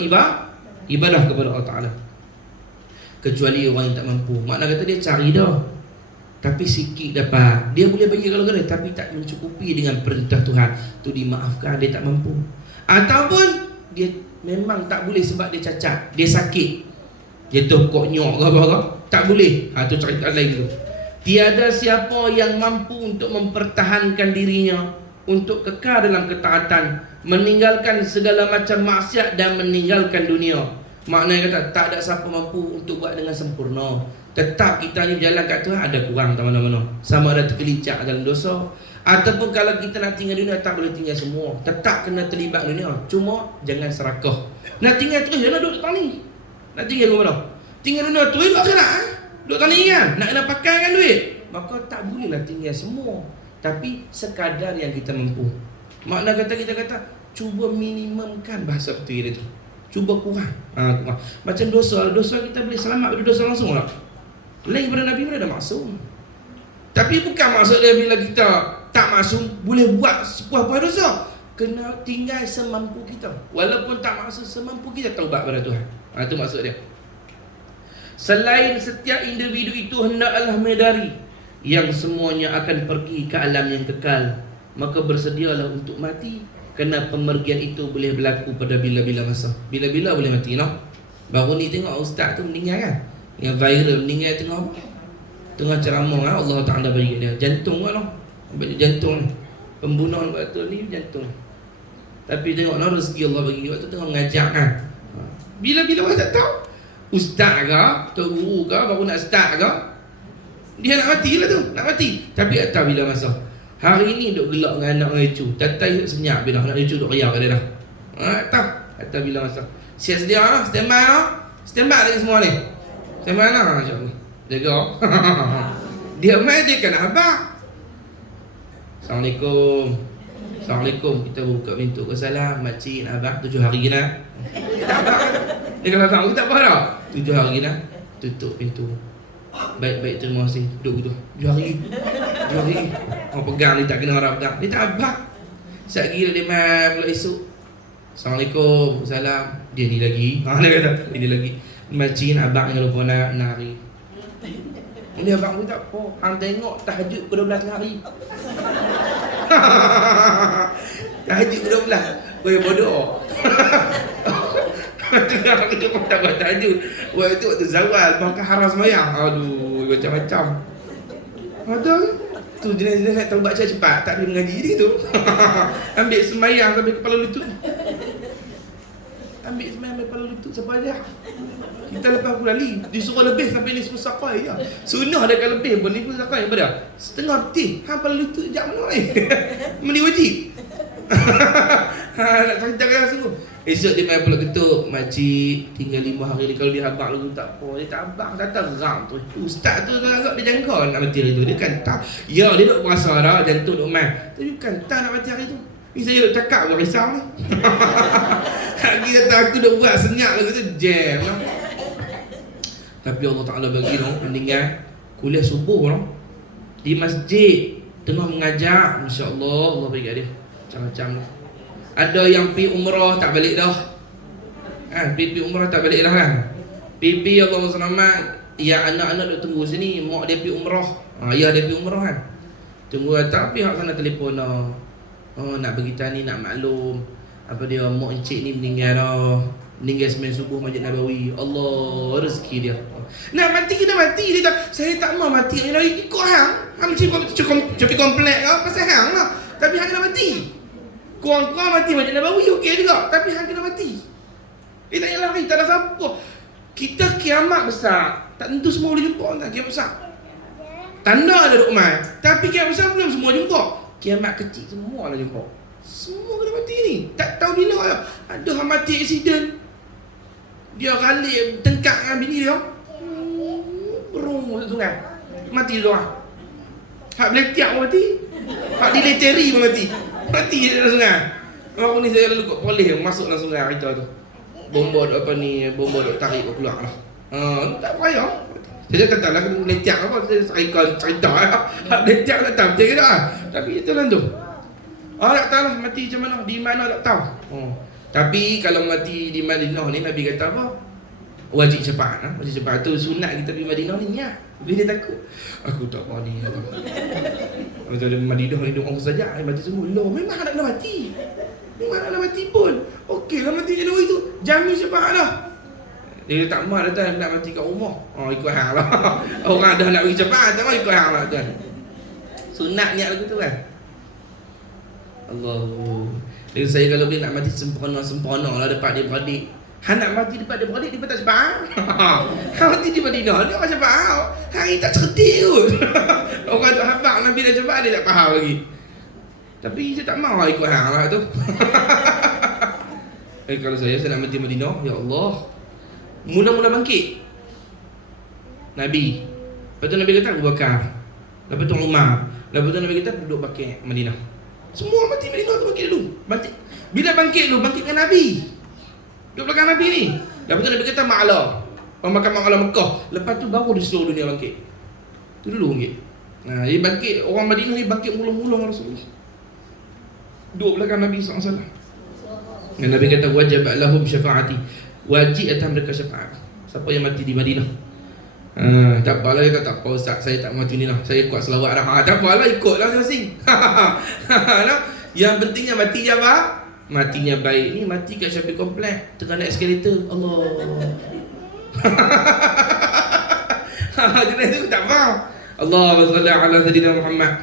ibadah kepada Allah Ta'ala. Kecuali orang yang tak mampu. Makna kata dia cari dah, tapi sikit dapat. Dia boleh bagi kalau dia, tapi tak mencukupi dengan perintah Tuhan. Tu dimaafkan, dia tak mampu. Ataupun dia memang tak boleh sebab dia cacat, dia sakit, dia tokok nyok ke apa-apa. Tak boleh. Tu cerita lain tu. Tiada siapa yang mampu untuk mempertahankan dirinya, untuk kekal dalam ketaatan, meninggalkan segala macam maksiat dan meninggalkan dunia. Maknanya kata tak ada siapa mampu untuk buat dengan sempurna. Tetap kita ni berjalan kat Tuhan ada kurang tak mana-mana. Sama ada tergelincir dalam dosa, ataupun kalau kita nak tinggal dunia, tak boleh tinggal semua. Tetap kena terlibat dunia. Cuma jangan serakah. Nak tinggal terus jangan duduk tani. Nak tinggal ke mana? Tinggal dunia terus duduk akhirat. Duduk tani kan? Nak kena pakai kan duit. Maka tak bolehlah tinggal semua. Tapi sekadar yang kita mampu. Makna kata kita kata cuba minimumkan bahasa betul dia tu. Cuba kurang. Kurang. Macam dosa kita boleh selamat dari dosa langsung tak? Lain daripada Nabi mana dah maksum. Tapi bukan maksud dia bila kita tak maksum boleh buat sepuas-puas dosa. Kena tinggal semampu kita. Walaupun tak maksud semampu kita, taubat pada Tuhan. Itu maksud dia. Selain setiap individu itu hendaklah menyadari yang semuanya akan pergi ke alam yang kekal, maka bersedialah untuk mati. Kerana pemergian itu boleh berlaku pada bila-bila masa. Bila-bila boleh mati, no? Baru ni tengok ustaz tu meninggal kan? Yang viral meninggal tengah apa? Tengah ceramah kan? Allah Ta'ala bagi dia jantung kan? Jantung ni. Pembunuhan betul ni jantung. Tapi tengok no, rezeki Allah bagi waktu tengah mengajar kan? Bila-bila orang tak tahu. Ustaz ke? Tok guru ke? Baru nak start ke? Dia nak mati lah tu. Nak mati. Tapi tak tahu bila masa. Hari ni duk gelak dengan anak dengan cucu. Tatai senyap bila anak cucu duk riak kat dia dah. Tak tahu bila masa. Siap sedia lah, standby lah. Standby lagi semua ni. Standby lah, insyaAllah. Jaga. Dia main dia kan abang. Assalamualaikum. Assalamualaikum. Kita buka pintu ke salam. Makcik, abang 7 hari kena. Kita abang. Dia kata abang, kita apa dah? 7 hari kena. Tutup pintu. Baik-baik, terima kasih. Duduk gitu 7 hari. Orang pegang ni tak kena orang pegang. Dia tak abang. Sekejap gila dia main pula esok. Assalamualaikum. Salam. Dia ni lagi. Dia kata, ini lagi. Macin abang yang lupa nak nari. Ini abang pun tak apa. Hang tengok tahajud ke 12 tengah hari. Tahajud ke 12. Weh bodoh. Tengah aku tu tak buat tahajud. Weh tu waktu zawal. Bahkan haram semayang. Aduh, macam-macam. Betul. Tu jenis-jenis nak tahu baca cepat. Tak boleh mengaji dia tu. Ambil semayang sampai kepala lutut. Ambil semayang sampai kepala lutut sampai dah. Kita lepas aku lali. Disuruh lebih sampai ni 10 sakai je. Sunnah dah kan lebih pun ni 10 sakai apa dah? Setengah peti. Hang kepala lutut sekejap mana ni? Mandi wajib. Nak cerita kan sungguh. Esok dia main pula ketuk, makcik tinggal 5 hari ni. Kalau dia habaq lagu tak apa. Dia tak habaq, datang geram tu. Ustaz tu agak dia jangka nak mati hari tu. Dia kan tak. Ya dia duk berasa dah jantung duk main. Tapi bukan tak nak mati hari tu. Ni saya duk cakap buat risau ni. Lagi kata aku duk buat senyap lagu tu jam lah. Tapi Allah Ta'ala bagi no, meninggal kuliah subuh no, di masjid tengah mengajar. Masya Allah, Allah bagi dia macam-macam lah. Ada yang pergi umrah tak balik dah. Pergi umrah tak balik dah kan. Pipi Allah selamat. Ya anak-anak duk tunggu sini. Mak dia pergi umrah. Ayah dia pergi umrah kan. Tunggu datang pihak sana telefon dah. Nak beritahu ni, nak maklum apa dia mak encik ni meninggal dah. Meninggal semain subuh Masjid Nabawi. Allah rezeki dia. Nak mati kena mati. Dia tak, saya tak mau mati. Ikut hang. Hang cukup komplek lah. Pasal hang lah. Tapi hang kena mati. Kurang-kurang mati Masjid Nabawi okey juga. Tapi hang kena mati. Tak payah lari. Tak ada siapa. Kita kiamat besar. Tak tentu semua boleh jumpa tak kiamat besar. Tanda ada duk mai. Tapi kiamat besar belum semua jumpa. Kiamat kecil semua lah jumpa. Semua kena mati ni. Tak tahu bila lah. Ada yang mati aksiden. Dia ralik tengkak dengan bini dia. Berung masuk sungai. Mati dia orang. Hak beletiak pun mati. Hak dileteri pun mati. Mati dalam sungai. Aku ni saya lalu kot poleh masuk dalam sungai kita tu. Bomba apa ni, bomba duk tarik keluar lah. Tak payah. Saya kata lah aku beletiak apa, saya cerita lah. Hak beletiak tak tahu macam ke tak. Tapi itu lah tu. Tak tahu lah mati macam mana, di mana tak tahu. Tapi kalau mati di Madinah ni Nabi kata apa? Wajib syafaat lah. Wajib syafaat tu sunat kita pergi Madinah ni ya. Bila dia takut. Aku tak mau ni. Macam dia Madinah ni orang saja mati semua. Loh, memang nak kena mati. Memang nak kena mati pun. Okey lah mati Januari tu. Jamin syafaat lah. Dia tak mau datang nak mati kat rumah. Ikut hang lah. Orang dah nak pergi syafaat tak mau ikut hang lah tuan. Sunat niat lagu tu kan. Allah. Dengan saya kalau boleh nak mati sempurna lah depan dia beradik. Han nak mati depan dia beradik, dia tak syafaat. Han mati di Madinah, dia orang syafaat. Han tak cerdik kot. Orang tu habaq Nabi dah syafaat, dia tak faham lagi. Tapi saya tak mahu ikut hang lah tu. Kalau saya nak mati Madinah, ya Allah. Mula-mula bangkit Nabi. Lepas tu Nabi kata Abu Bakar. Lepas tu Umar. Lepas tu Nabi kata duduk bangkit Madinah. Semua mati Madinah tu bangkit dulu. Bila bangkit dulu, bangkit dengan Nabi. Duduk belakang Nabi ni. Lepas tu Nabi kata Ma'ala. Pemakan Ma'ala Mekah. Lepas tu baru di seluruh dunia bangkit. Tu dulu bangkit. Jadi bangkit, orang Madinah ni bangkit mula-mula Rasulullah. Duduk belakang Nabi SAW. Dan Nabi kata wajib lahum syafaati. Wajib atas mereka syafaat. Siapa yang mati di Madinah. Tak apalah dia kata tak apa Ustaz, saya tak mati Madinah. Saya kuat selawat dah. Tak apalah, ikutlah masing-masing. Yang pentingnya mati je apa? Matinya baik. Ni mati kat shopping komplek, tengah naik eskalator. Allah. Jenis tu tak faham. Allahumma salli ala sayyidina Muhammad.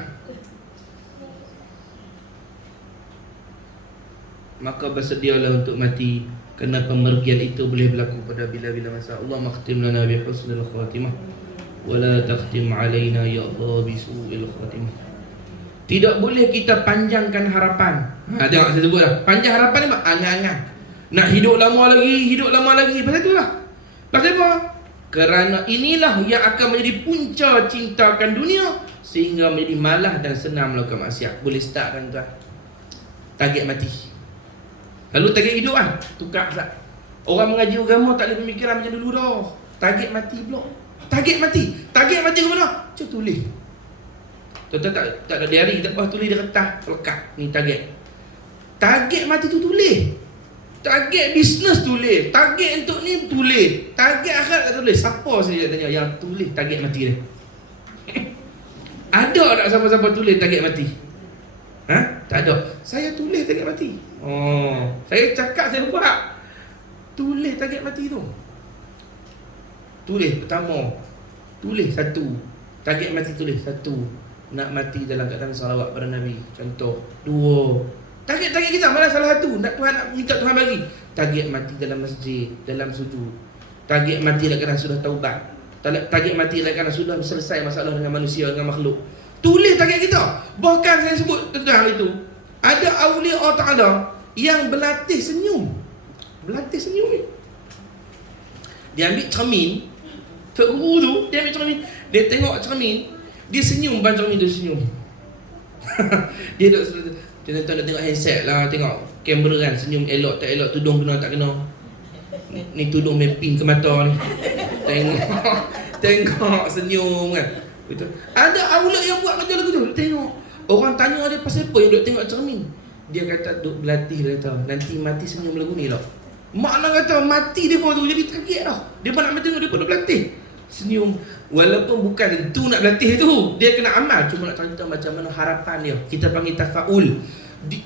Maka bersedialah untuk mati, kerana pemergian itu boleh berlaku pada bila-bila masa. Allahumma khtim lana bi husnil khatimah wa la takhtim alaina ya Allah bi su'il khatimah. Tidak boleh kita panjangkan harapan. Tengok saya sebut dah. Panjang harapan ni angan-angan. Nak hidup lama lagi. Pasal itulah. Pasal apa? Kerana inilah yang akan menjadi punca cintakan dunia sehingga menjadi malas dan senang melakukan maksiat. Boleh start kan tuan? Target mati. Lalu target hidup kan? Tukar pula. Orang mengaji agama tak boleh pemikiran macam dulu dah. Target mati pula. Target mati ke mana? Cuba tulis. Tuan-tuan tak ada diary, tak apa, tulis di kertas, lekat. Ni target. Target mati tu tulis. Target bisnes tulis, target untuk ni tulis, target akhirat tak tulis. Siapa saya tanya yang tulis target mati dia? Ada tak siapa-siapa tulis target mati? Tak ada. Saya tulis target mati. Saya cakap, saya buat. Tulis target mati tu. Tulis pertama, tulis satu. Target mati tulis satu. Nak mati dalam keadaan salawat pada Nabi. Contoh. 2. Target kita malah salah satu. Tuhan nak minta Tuhan bagi. Target mati dalam masjid, dalam sujud. Target mati dalam keadaan sudah taubat. Target mati dalam keadaan sudah selesai masalah dengan manusia, dengan makhluk. Tulis target kita. Bahkan saya sebut tentang hal itu. Ada awliya Allah Ta'ala yang berlatih senyum. Berlatih senyum ni. Dia ambil cermin. Tok guru tu, dia ambil cermin. Dia tengok cermin. Dia senyum, ban cermin tu senyum. Dia duduk dia nak tengok handset lah, tengok kamera kan, senyum elok tak elok, tudung kena tak kena. Ni tudung mapping ke mata ni. Tengok senyum kan. Betul. Ada awliya yang buat macam lagu tu. Tengok. Orang tanya dia pasal apa yang duk tengok cermin. Dia kata duk berlatih, dia kata nanti mati senyum lagu ni lah. Makna kata mati dia pun tu jadi target dah. Dia pun nak tengok, dia pun duk berlatih senyum. Walaupun bukan tentu nak berlatih tu, dia kena amal. Cuma nak cerita macam mana harapan dia. Kita panggil tafaul.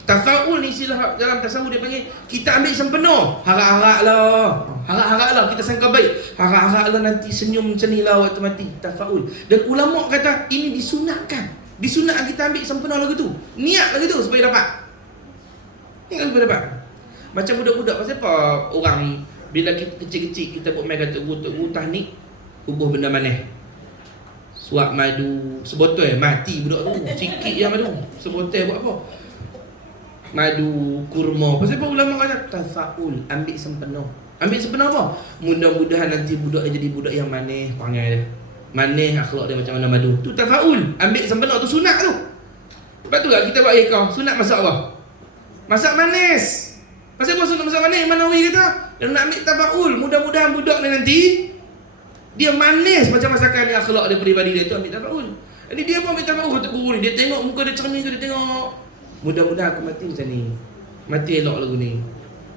Tafaul ni istilah dalam tasawuf dia panggil kita ambil sempena. Harap-harap lah. Harap-harap lah, kita sangka baik. Harap-harap lah nanti senyum macam ni lah waktu mati. Tafaul. Dan ulama kata ini disunatkan. Disunatkan kita ambil sempena lagu tu. Niat lagu tu supaya dapat. Niat supaya dapat. Macam budak-budak, pasal apa orang bila kita kecil-kecil kita buat main kata guru tahnik ubuh benda maneh. Suap madu sebotol mati budak tu. Sikit yang madu. Sebotol buat apa? Madu, kurma. Pasal apa ulama kata tafaul, ambil sempena. Ambil sempena apa? Mudah-mudahan nanti budak dia jadi budak yang maneh perangai dia. Maneh akhlak dia macam mana madu. Tu tafaul, ambil sempena tu sunat tu. Lepas tu lah kita buat ikam. Sunat masak apa? Masak manis. Pasal apa sunat masak manis? Manawi kata dia nak ambil tafaul. Mudah-mudahan budak ni nanti dia manis macam masakan yang akhlak dia, peribadi dia tu ambil tafaul. Jadi dia pun ambil tafaul untuk guru ni. Dia tengok muka dia cermin tu, dia tengok. Mudah-mudahan aku mati macam ni. Mati elok lagu ni.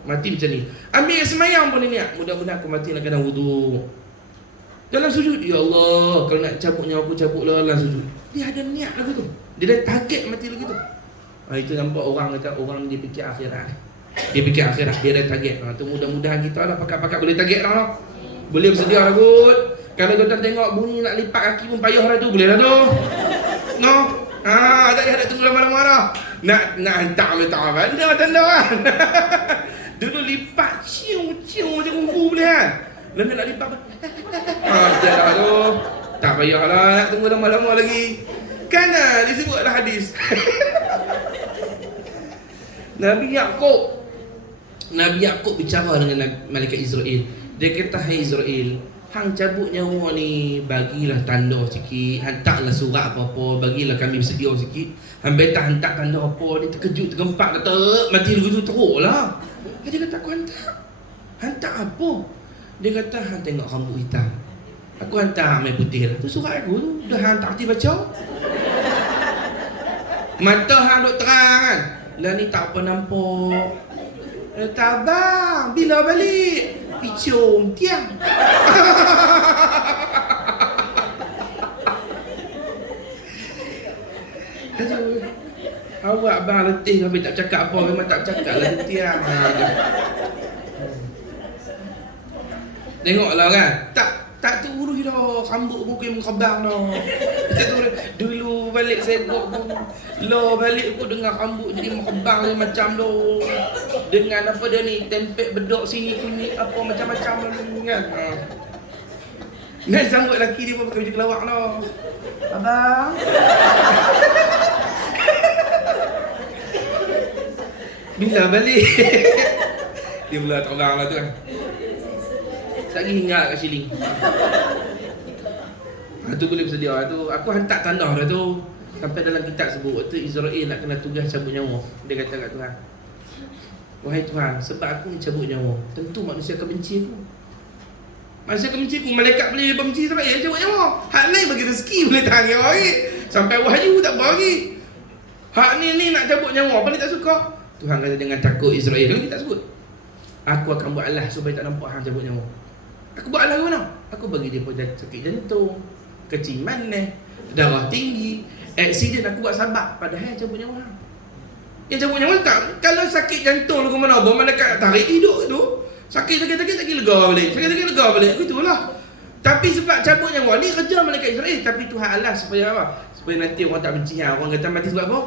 Mati macam ni. Ambil semayang pun dia niat. Mudah-mudahan aku mati dalam keadaan wudu. Dalam sujud, ya Allah, kalau nak cabut nyawa aku cabutlah dalam sujud. Dia ada niat lagu tu. Dia dah target mati lagu tu. Itu nampak orang kata orang dia fikir akhirat. Dia fikir akhirat, dia dah target. Tu mudah-mudahan kita lah pakat-pakat boleh target lah. Boleh bersedia lah kot. Kalau tuan-tuan tengok bunyi nak lipat kaki pun payah lah tu. Boleh lah tu. No. Tak payah nak tunggu lama-lama lah. Nak hantar tanda kan. Dulu lipat cium-cium macam kumpu boleh kan. Lalu nak lipat dah lah tu. Tak payah lah nak tunggu lama-lama lagi. Kan disebutlah hadis. Nabi Yaqub bicara dengan malaikat Israel. Dia kata, hai Israel, hang cabut nyawa ni, bagilah tanda sikit. Hantarlah surat apa-apa, bagilah kami bersedia sikit. Hang betah hantar tanda apa. Dia terkejut, tergempak, kata mati dulu tu teruk lah. Dia kata, aku hantar. Hantar apa? Dia kata, hang tengok rambut hitam, aku hantar main putih lah. Tu surat aku tu. Dah hang tak hati baca. Mata hang duk terang kan. Lah ni tak apa nampak. Kata, abang, bila balik? Picung tiang. Awak abang letih sampai tak cakap apa. Memang tak cakap lah tiang. Tengoklah kan. Tak terurus dah. Rambut muka yang mengkebang dah. Dulu balik saya pun balik pun dengar rambut jadi mengkebang dia macam tu. Dengan apa dia ni, tempek bedok sini kunyit apa macam-macam kan. Nak sambut lelaki dia pun pakai baju kelawak lah. Abang. Bila balik? Dia pula tak orang lah tu kan. Tak lagi ingat kat siling. Tu boleh bersedia tu. Aku hantar tanda dah tu. Sampai dalam kitab sebut waktu Israel nak kena tugas cabut nyawa. Dia kata kat Tuhan, wahai Tuhan, sebab aku ni cabut nyawa, tentu manusia akan benci aku. Manusia akan benci aku. Malaikat boleh benci Israel cabut nyawa. Hak lain bagi rezeki boleh tahan nyawa lagi. Sampai wahyu tak bagi. Hak ni nak cabut nyawa, paling tak suka. Tuhan kata dengan takut Israel. Kalau kita sebut Aku akan buat alas supaya tak nampak hang cabut nyawa. Aku buat alas mana? Aku bagi dia sakit jantung, keciman darah tinggi, aksiden. Aku buat sabak, padahal yang cabut nyawa hang. Yang cabut nyawa tak. Kalau sakit jantung lu ke mana, malaikat tarik hidup tu. Sakit lega balik. Sakit lega balik. Begitulah. Tapi sebab cabut nyawa ni kerja malaikat Israel. Tapi Tuhan alas supaya apa? Supaya nanti orang tak benci hang. Orang kata mati sebab apa?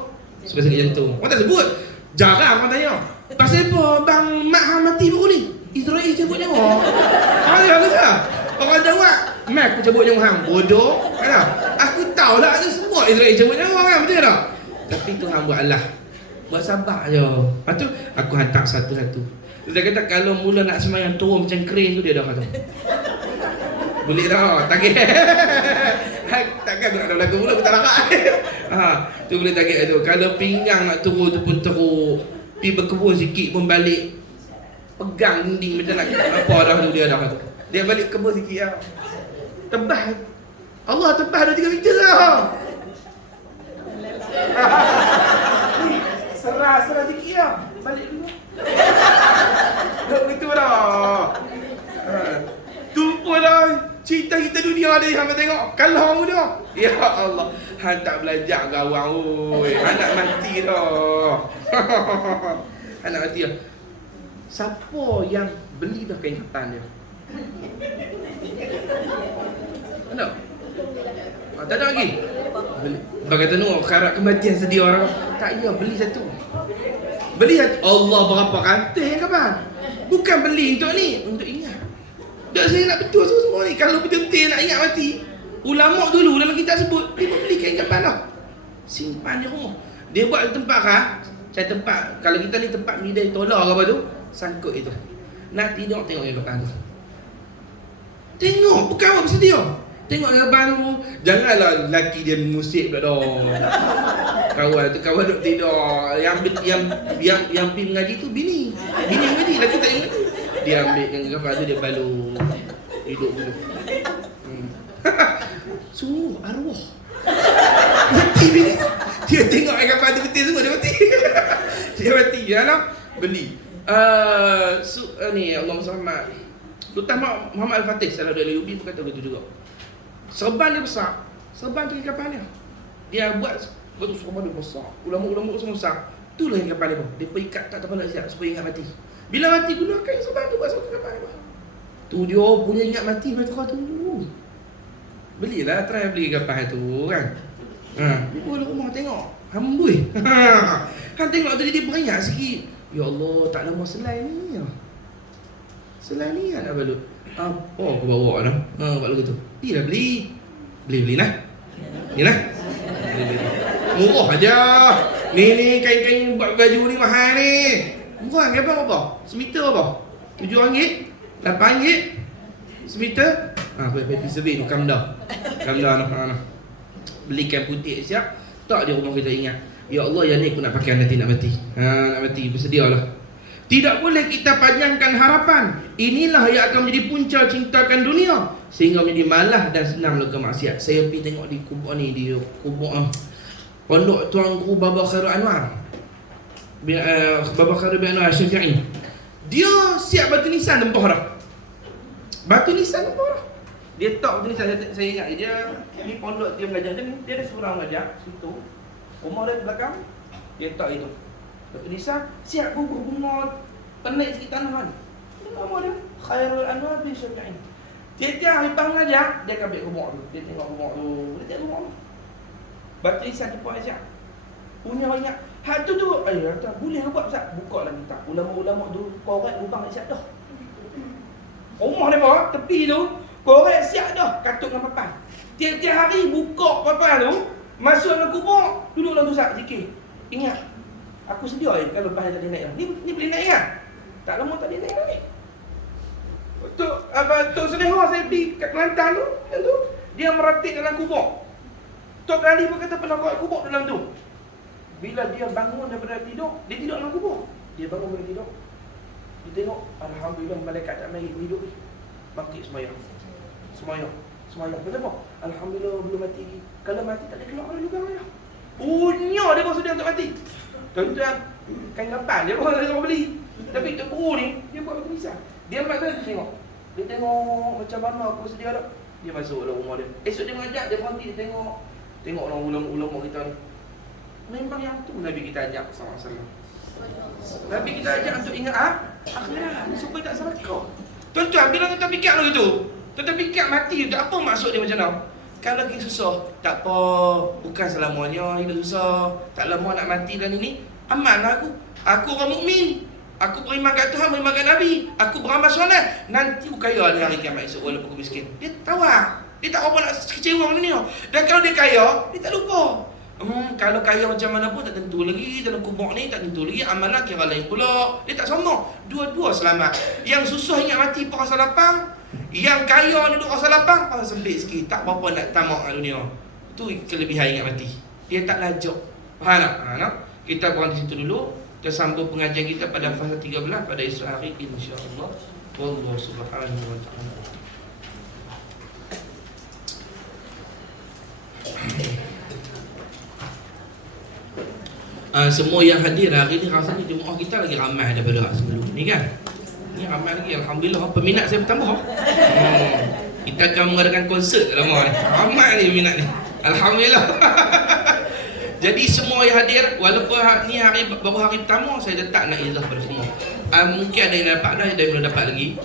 Sebab sakit jantung. Orang tak sebut. Jarang orang tanya. Pasal apa bang mak hang mati baru ni? Israel cabut nyawa. Ada tak? Orang jawab, "Mak aku cabut nyawa hang." Bodoh. Kan? Aku tahu lah ada semua Israel cabut nyawa kan, betul tak? Tapi Tuhan buat alah. Buat sabar je. Lepas tu aku hantar satu-satu. Dia kata kalau mula nak semayang turun macam keren tu dia dah kata. Boleh tak? Target. Takkan aku nak ada belakang mula aku tak larat. Tu boleh target tu. Kalau pinggang nak turun tu pun teruk. Pergi berkebun sikit pun balik. Pegang dinding macam nak apa dah tu dia dah kata. Dia balik kebun sikit lah. Tebas. Allah tebas 2-3 meter lah. Serah sikit lah. Balik dulu. Begitu dah. Tumpu dah. Cerita kita dunia dia hang tengok. Kalah muda. Ya Allah. Hang tak belajar kawan oi. Anak mati dah. Anak mati dah. Siapa yang beli dah kain kafan dia? Ada? Tak ada lagi? Beli. Berkata nu karat kematian sedia orang. Tak ya, beli satu. Beli satu. Allah berapa rantai kapan? Bukan beli untuk ni, untuk ingat. Tak, saya nak betul semua ni. Kalau betul-betul nak ingat mati, ulama dulu dalam kitab sebut dia beli kain kafan dah. Simpan di rumah. Dia buat tempat kan? Saya tempat, kalau kita ni tempat midai tolak ke apa tu, sangkut itu. Nak tidur tengok kain kafan tu. Tengok, bukan apa bersedia. Tengok kain kafan tu. Janganlah lelaki dia mengusik pula dah. Kawan duk tidur. Yang pergi mengaji tu bini. Bini yang mengaji, lelaki tak ingat. Dia ambil kain kafan tu, dia balut. Hidup dulu. Sungguh arwah. Mati bini tu. Dia tengok kain kafan tu betul semua, dia mati. Dia mati. Ya lah. Beli. Ni Allah Muhammad. Sultan Muhammad Al-Fatih Salah Al-Ayyubi pun kata begitu juga. Serban dia besar. Serban tu kain kafan dia. Dia buat betul serban dia besar. Ulama-ulama semua besar. Itulah kain kafan dia. Dia ikat tak kepala siap supaya ingat mati. Bila mati gunakan serban tu buat satu kain kafan dia. Tu dia punya ingat mati mati kau tu. Belilah, try beli kain kafan tu kan. Boleh rumah tengok. Hambui. Han tengok tadi dia beringat sikit. Ya Allah, tak lama selai ni. Selai ni nak balut. Apa aku bawa dah? Buat lagu tu. Pergilah beli. Beli lah. Ni lah. Murah aja. Ni kain-kain buat baju ni mahal ni. Murah kan apa? Semeter apa? RM7, RM8, semeter. Pergi survey tu Kamda. Kamda. Beli kain putih siap. Tak dia rumah kita ingat. Ya Allah, yang ni aku nak pakai nanti nak mati. Nak mati, bersedialah. Tidak boleh kita panjangkan harapan. Inilah yang akan menjadi punca cintakan dunia sehingga menjadi malas dan senang melakukan maksiat. Saya pergi tengok di kubur ni, di kubur pondok Tuan Guru Baba Khairul Anwar. Baba Khairul Anwar Syafi'i. Dia siap batu nisan tempah dah. Batu nisan tempah dah. Dia tak batu nisan, saya ingat dia ni pondok dia mengajar macam ni, dia ada seorang mengajar situ. Rumah dia di belakang, dia tak itu. Batu nisan, siap bubur bunga, penik sikit tanah kan. Nama dia Khairul Anwar bin Syafi'i. Tiap-tiap lepas mengajar, dia akan ambil rumah tu. Dia tengok rumah tu, dia tengok rumah tu. Batu nisan tempat Aisyah. Punya banyak. Hak tu kata, boleh buat Ustaz? Buka lah kitab. Ulama-ulama tu korek lubang Aisyah dah. Rumah dia bawah, tepi tu, korek siap dah, katuk dengan papan. Tiap-tiap hari buka papan tu, masuk dalam kubur, duduk dalam tu Ustaz, zikir. Ingat, aku sedia kalau lepas dia tak boleh naik. Ni boleh naik kan? Tak lama tak boleh naik lagi. Tok Seleha saya pergi kat Kelantan tu, dia meratik dalam kubur. Tok Kali pun kata pernah kat kubur dalam tu. Bila dia bangun daripada tidur, dia tidur dalam kubur. Dia bangun daripada tidur, dia tengok, alhamdulillah malaikat tak mari hidup ni. Bangkit semayang. Kenapa? Alhamdulillah belum mati. Kalau mati tak ada keluar dari lubang dia. Punya dia bersedia untuk mati. Tuan-tuan, kain lapan dia orang orang beli. Tapi Tok Guru ni, dia buat macam misal. Dia ambil tadi tengok. Dia tengok macam mana aku sedia dah. Dia masuk dalam rumah dia. Esok dia mengajak, dia berhenti, dia tengok. Tengok orang ulama-ulama kita ni. Memang yang tu Nabi kita ajak SAW. Nabi kita ajak untuk ingat akhirat supaya tak salah kau. Tuan-tuan, bila tuan-tuan fikir lalu itu, tuan-tuan fikir mati tu, apa maksud dia macam mana? Kalau lagi susah, tak apa, bukan selamanya hidup susah, tak lama nak mati dan ini, aman aku. Aku orang mukmin. Aku beriman kat Tuhan, beriman kat Nabi. Aku beramal soleh. Nanti aku kaya di hari kiamat esok walaupun aku miskin. Dia tawar. Dia tak apa nak kecewa dengan dunia. Dan kalau dia kaya, dia tak lupa. Kalau kaya macam mana pun tak tentu lagi. Dalam kubur ni tak tentu lagi. Amalan kira lain pula. Dia tak sombong. Dua-dua selamat. Yang susah ingat mati pun rasa lapang. Yang kaya ni duduk rasa lapang, rasa sempit sikit. Tak apa-apa nak tamak dengan dunia. Itu kelebihan ingat mati. Dia tak lajuk. Faham tak? Kita berhenti situ dulu. Kita sambung pengajian kita pada fasa 13 pada esok hari insya-Allah. Wallahu subhanahu wa ta'ala. Semua yang hadir hari ni rasanya jemaah kita lagi ramai daripada sebelum ni kan. Ni ramai lagi, alhamdulillah peminat saya bertambah. Kita akan mengadakan konsert dalam ni. Ramai ni peminat ni. Alhamdulillah. Jadi semua yang hadir, walaupun ni hari baru hari pertama, saya letak nak izah pada semua. Mungkin ada yang dapat dah, ada yang belum dapat lagi.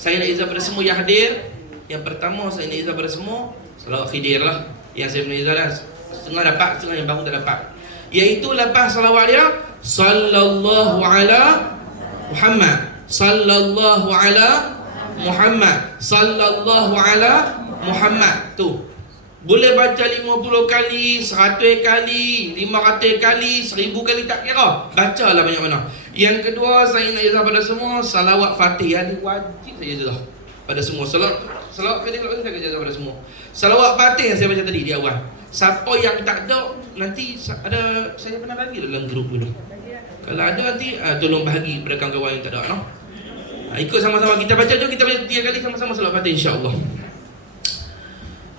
Saya nak izah pada semua yang hadir. Yang pertama saya nak izah pada semua, salawat khidir lah. Yang saya nak izah dah, setengah dapat, setengah yang baru tak dapat. Iaitu lepas salawat dia, sallallahu ala Muhammad, sallallahu ala Muhammad, sallallahu ala Muhammad. Tu boleh baca 50 kali, 100 kali, 500 kali, 1000 kali tak kira. Bacalah banyak mana. Yang kedua, saya nak izah pada semua, salawat Fatihah ni wajib saya izah pada semua. Salawat Fatihah kalau saya izah pada semua. Salawat Fatihah saya baca tadi di awal. Siapa yang tak ada, nanti ada saya pernah bagi dalam grup ni. Kalau ada nanti tolong bahagi pada kawan-kawan yang tak ada, no? Ikut sama-sama kita baca tu, kita baca 3 kali sama-sama salawat Fatihah insya-Allah.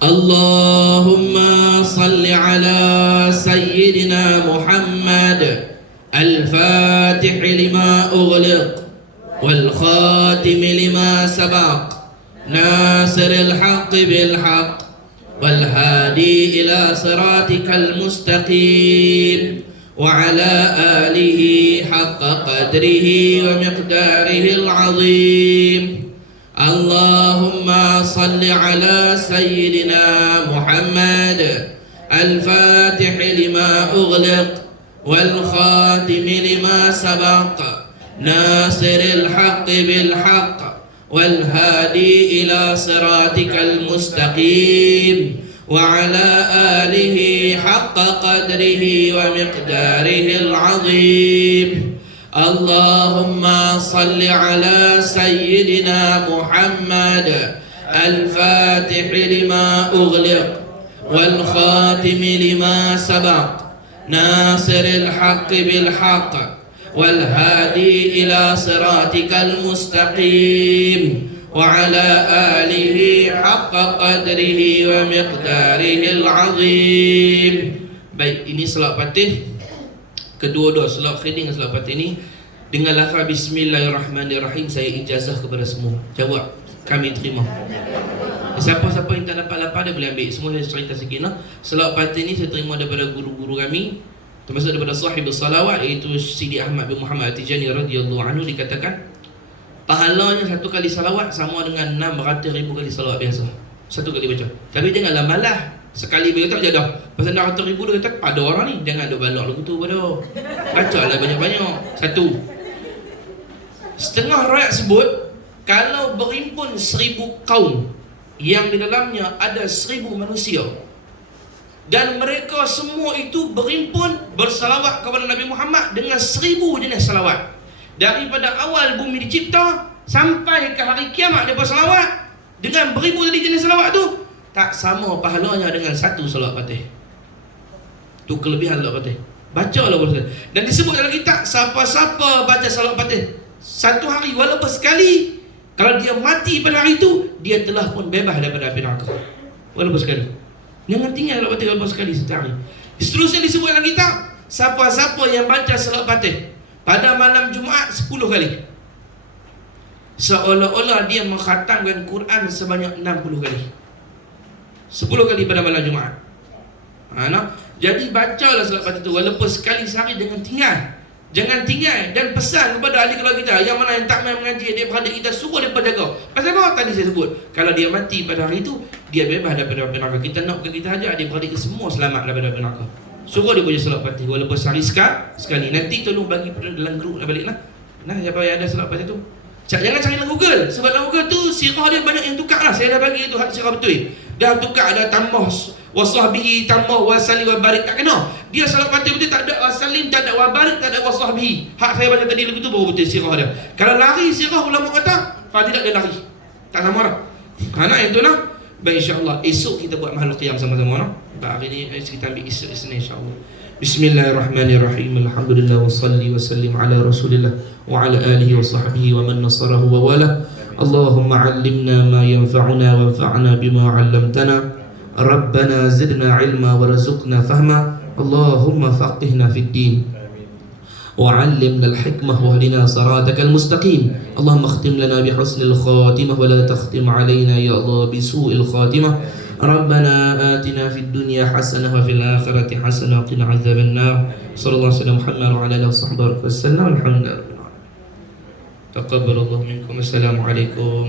Allahumma salli ala sayyidina Muhammad al-fatih lima ughliq wal khatim lima sabaq nasiril haqqi bil haqq wal hadi ila siratikal mustaqim wa ala alihi haqqa qadrihi wa miqdarihi al-azim. Allahumma salli ala sayyidina Muhammad al-fatih lima ughliq wal khatim lima sabaq nasiril haqqi bil haqq wal hadi ila siratikal mustaqim wa ala alihi haqqa qadrihi wa miqdarihi al-azim. Allahumma salli ala sayyidina Muhammad al-fatih lima ughliq wal khatim lima sabaq nasiril haqqi bil haqq wal hadi ila siratikal mustaqim wa ala alihi haqqa qadrihi wa miqdarihi al-azim. Baik, ini salat Fatih. Kedua-dua salat khidir dengan salat Fatih ni dengan lafaz bismillahirrahmanirrahim saya ijazah kepada semua. Jawab, kami terima. Siapa-siapa yang tak dapat lafaz dia boleh ambil. Semua saya cerita sikit lah. Salat Fatih ni saya terima daripada guru-guru kami, termasuk daripada sahibus salawat iaitu Sidi Ahmad bin Muhammad At-Tijani radhiyallahu anhu. Dikatakan pahalanya satu kali salawat sama dengan 600,000 kali salawat biasa. Satu kali baca. Tapi janganlah malah sekali baca tak jadah. Pasal 600,000 dia kata ada orang ni jangan ada balak lagu tu pada. Bacalah banyak-banyak. Satu. Setengah rakyat sebut kalau berhimpun 1000 kaum yang di dalamnya ada 1000 manusia dan mereka semua itu berhimpun bersalawat kepada Nabi Muhammad dengan 1000 jenis salawat. Daripada awal bumi dicipta sampai ke hari kiamat dia bersalawat dengan beribu tadi jenis salawat tu, tak sama pahalanya dengan satu salawat Fatih. Tu kelebihan salawat Fatih. Bacalah boleh. Dan disebut dalam kitab, siapa-siapa baca salawat Fatih satu hari walaupun sekali, kalau dia mati pada hari itu, dia telah pun bebas daripada api neraka. Walaupun sekali. Jangan tinggal salawat Fatih walaupun sekali setiap hari. Seterusnya disebut dalam kitab, Siapa-siapa yang baca salat Fatih pada malam Jumaat 10 kali, seolah-olah dia mengkhatamkan Quran sebanyak 60 kali. 10 kali pada malam Jumaat. Jadi bacalah salat Fatih itu walaupun sekali sehari, jangan tinggal. Dan pesan kepada ahli keluarga kita yang mana yang tak main mengaji, dia beradik kita, suruh dia jaga. Pasal apa tadi saya sebut, kalau dia mati pada hari itu, dia bebas daripada neraka. Kita nak kita ajak adik beradik semua selamat daripada neraka. Suruh dia baca salat Fatih walaupun sehari sekali. Nanti tolong bagi dalam grup dah baliklah. Nah, siapa yang ada salat Fatih tu, jangan cari dalam Google. Sebab dalam Google tu sirah dia banyak yang tukar lah. Saya dah bagi tu sirah betul. Dah tukar, dah tambah wasahbihi, tambah wasalim wa barik. Tak kena. Dia salat Fatih betul, tak ada wasalim, tak ada wabarik, tak ada wasahbihi. Hak saya baca tadi lagu tu baru betul sirah dia. Kalau lari sirah, ulama kata Fatih tak ada lari, tak sama dah. Anak yang tu lah. Baik, insyaAllah esok kita buat mahal qiyam sama-sama lah. Hari ni kita ambil esok Isnin insyaAllah. Bismillahirrahmanirrahim. Alhamdulillah wa salli wa sallim ala Rasulillah wa ala alihi wa sahbihi wa man nasarahu wa wala. Allahumma 'allimna ma yanfa'una wanfa'na bima 'allamtana. Rabbana zidna 'ilma warzuqna fahma. Allahumma faqihna fid din وعلمنا الحكمة واهدنا صراطك المستقيم. اللهم اختم لنا بحسن الخاتمة ولا تختم علينا يا الله بسوء الخاتمة. ربنا آتنا في الدنيا حسنة وفي الآخرة حسنة وقنا عذاب النار. صلى الله عليه وسلم محمد وعلى آله وصحبه وسلم. الحمد لله. تقبل الله منكم. السلام عليكم.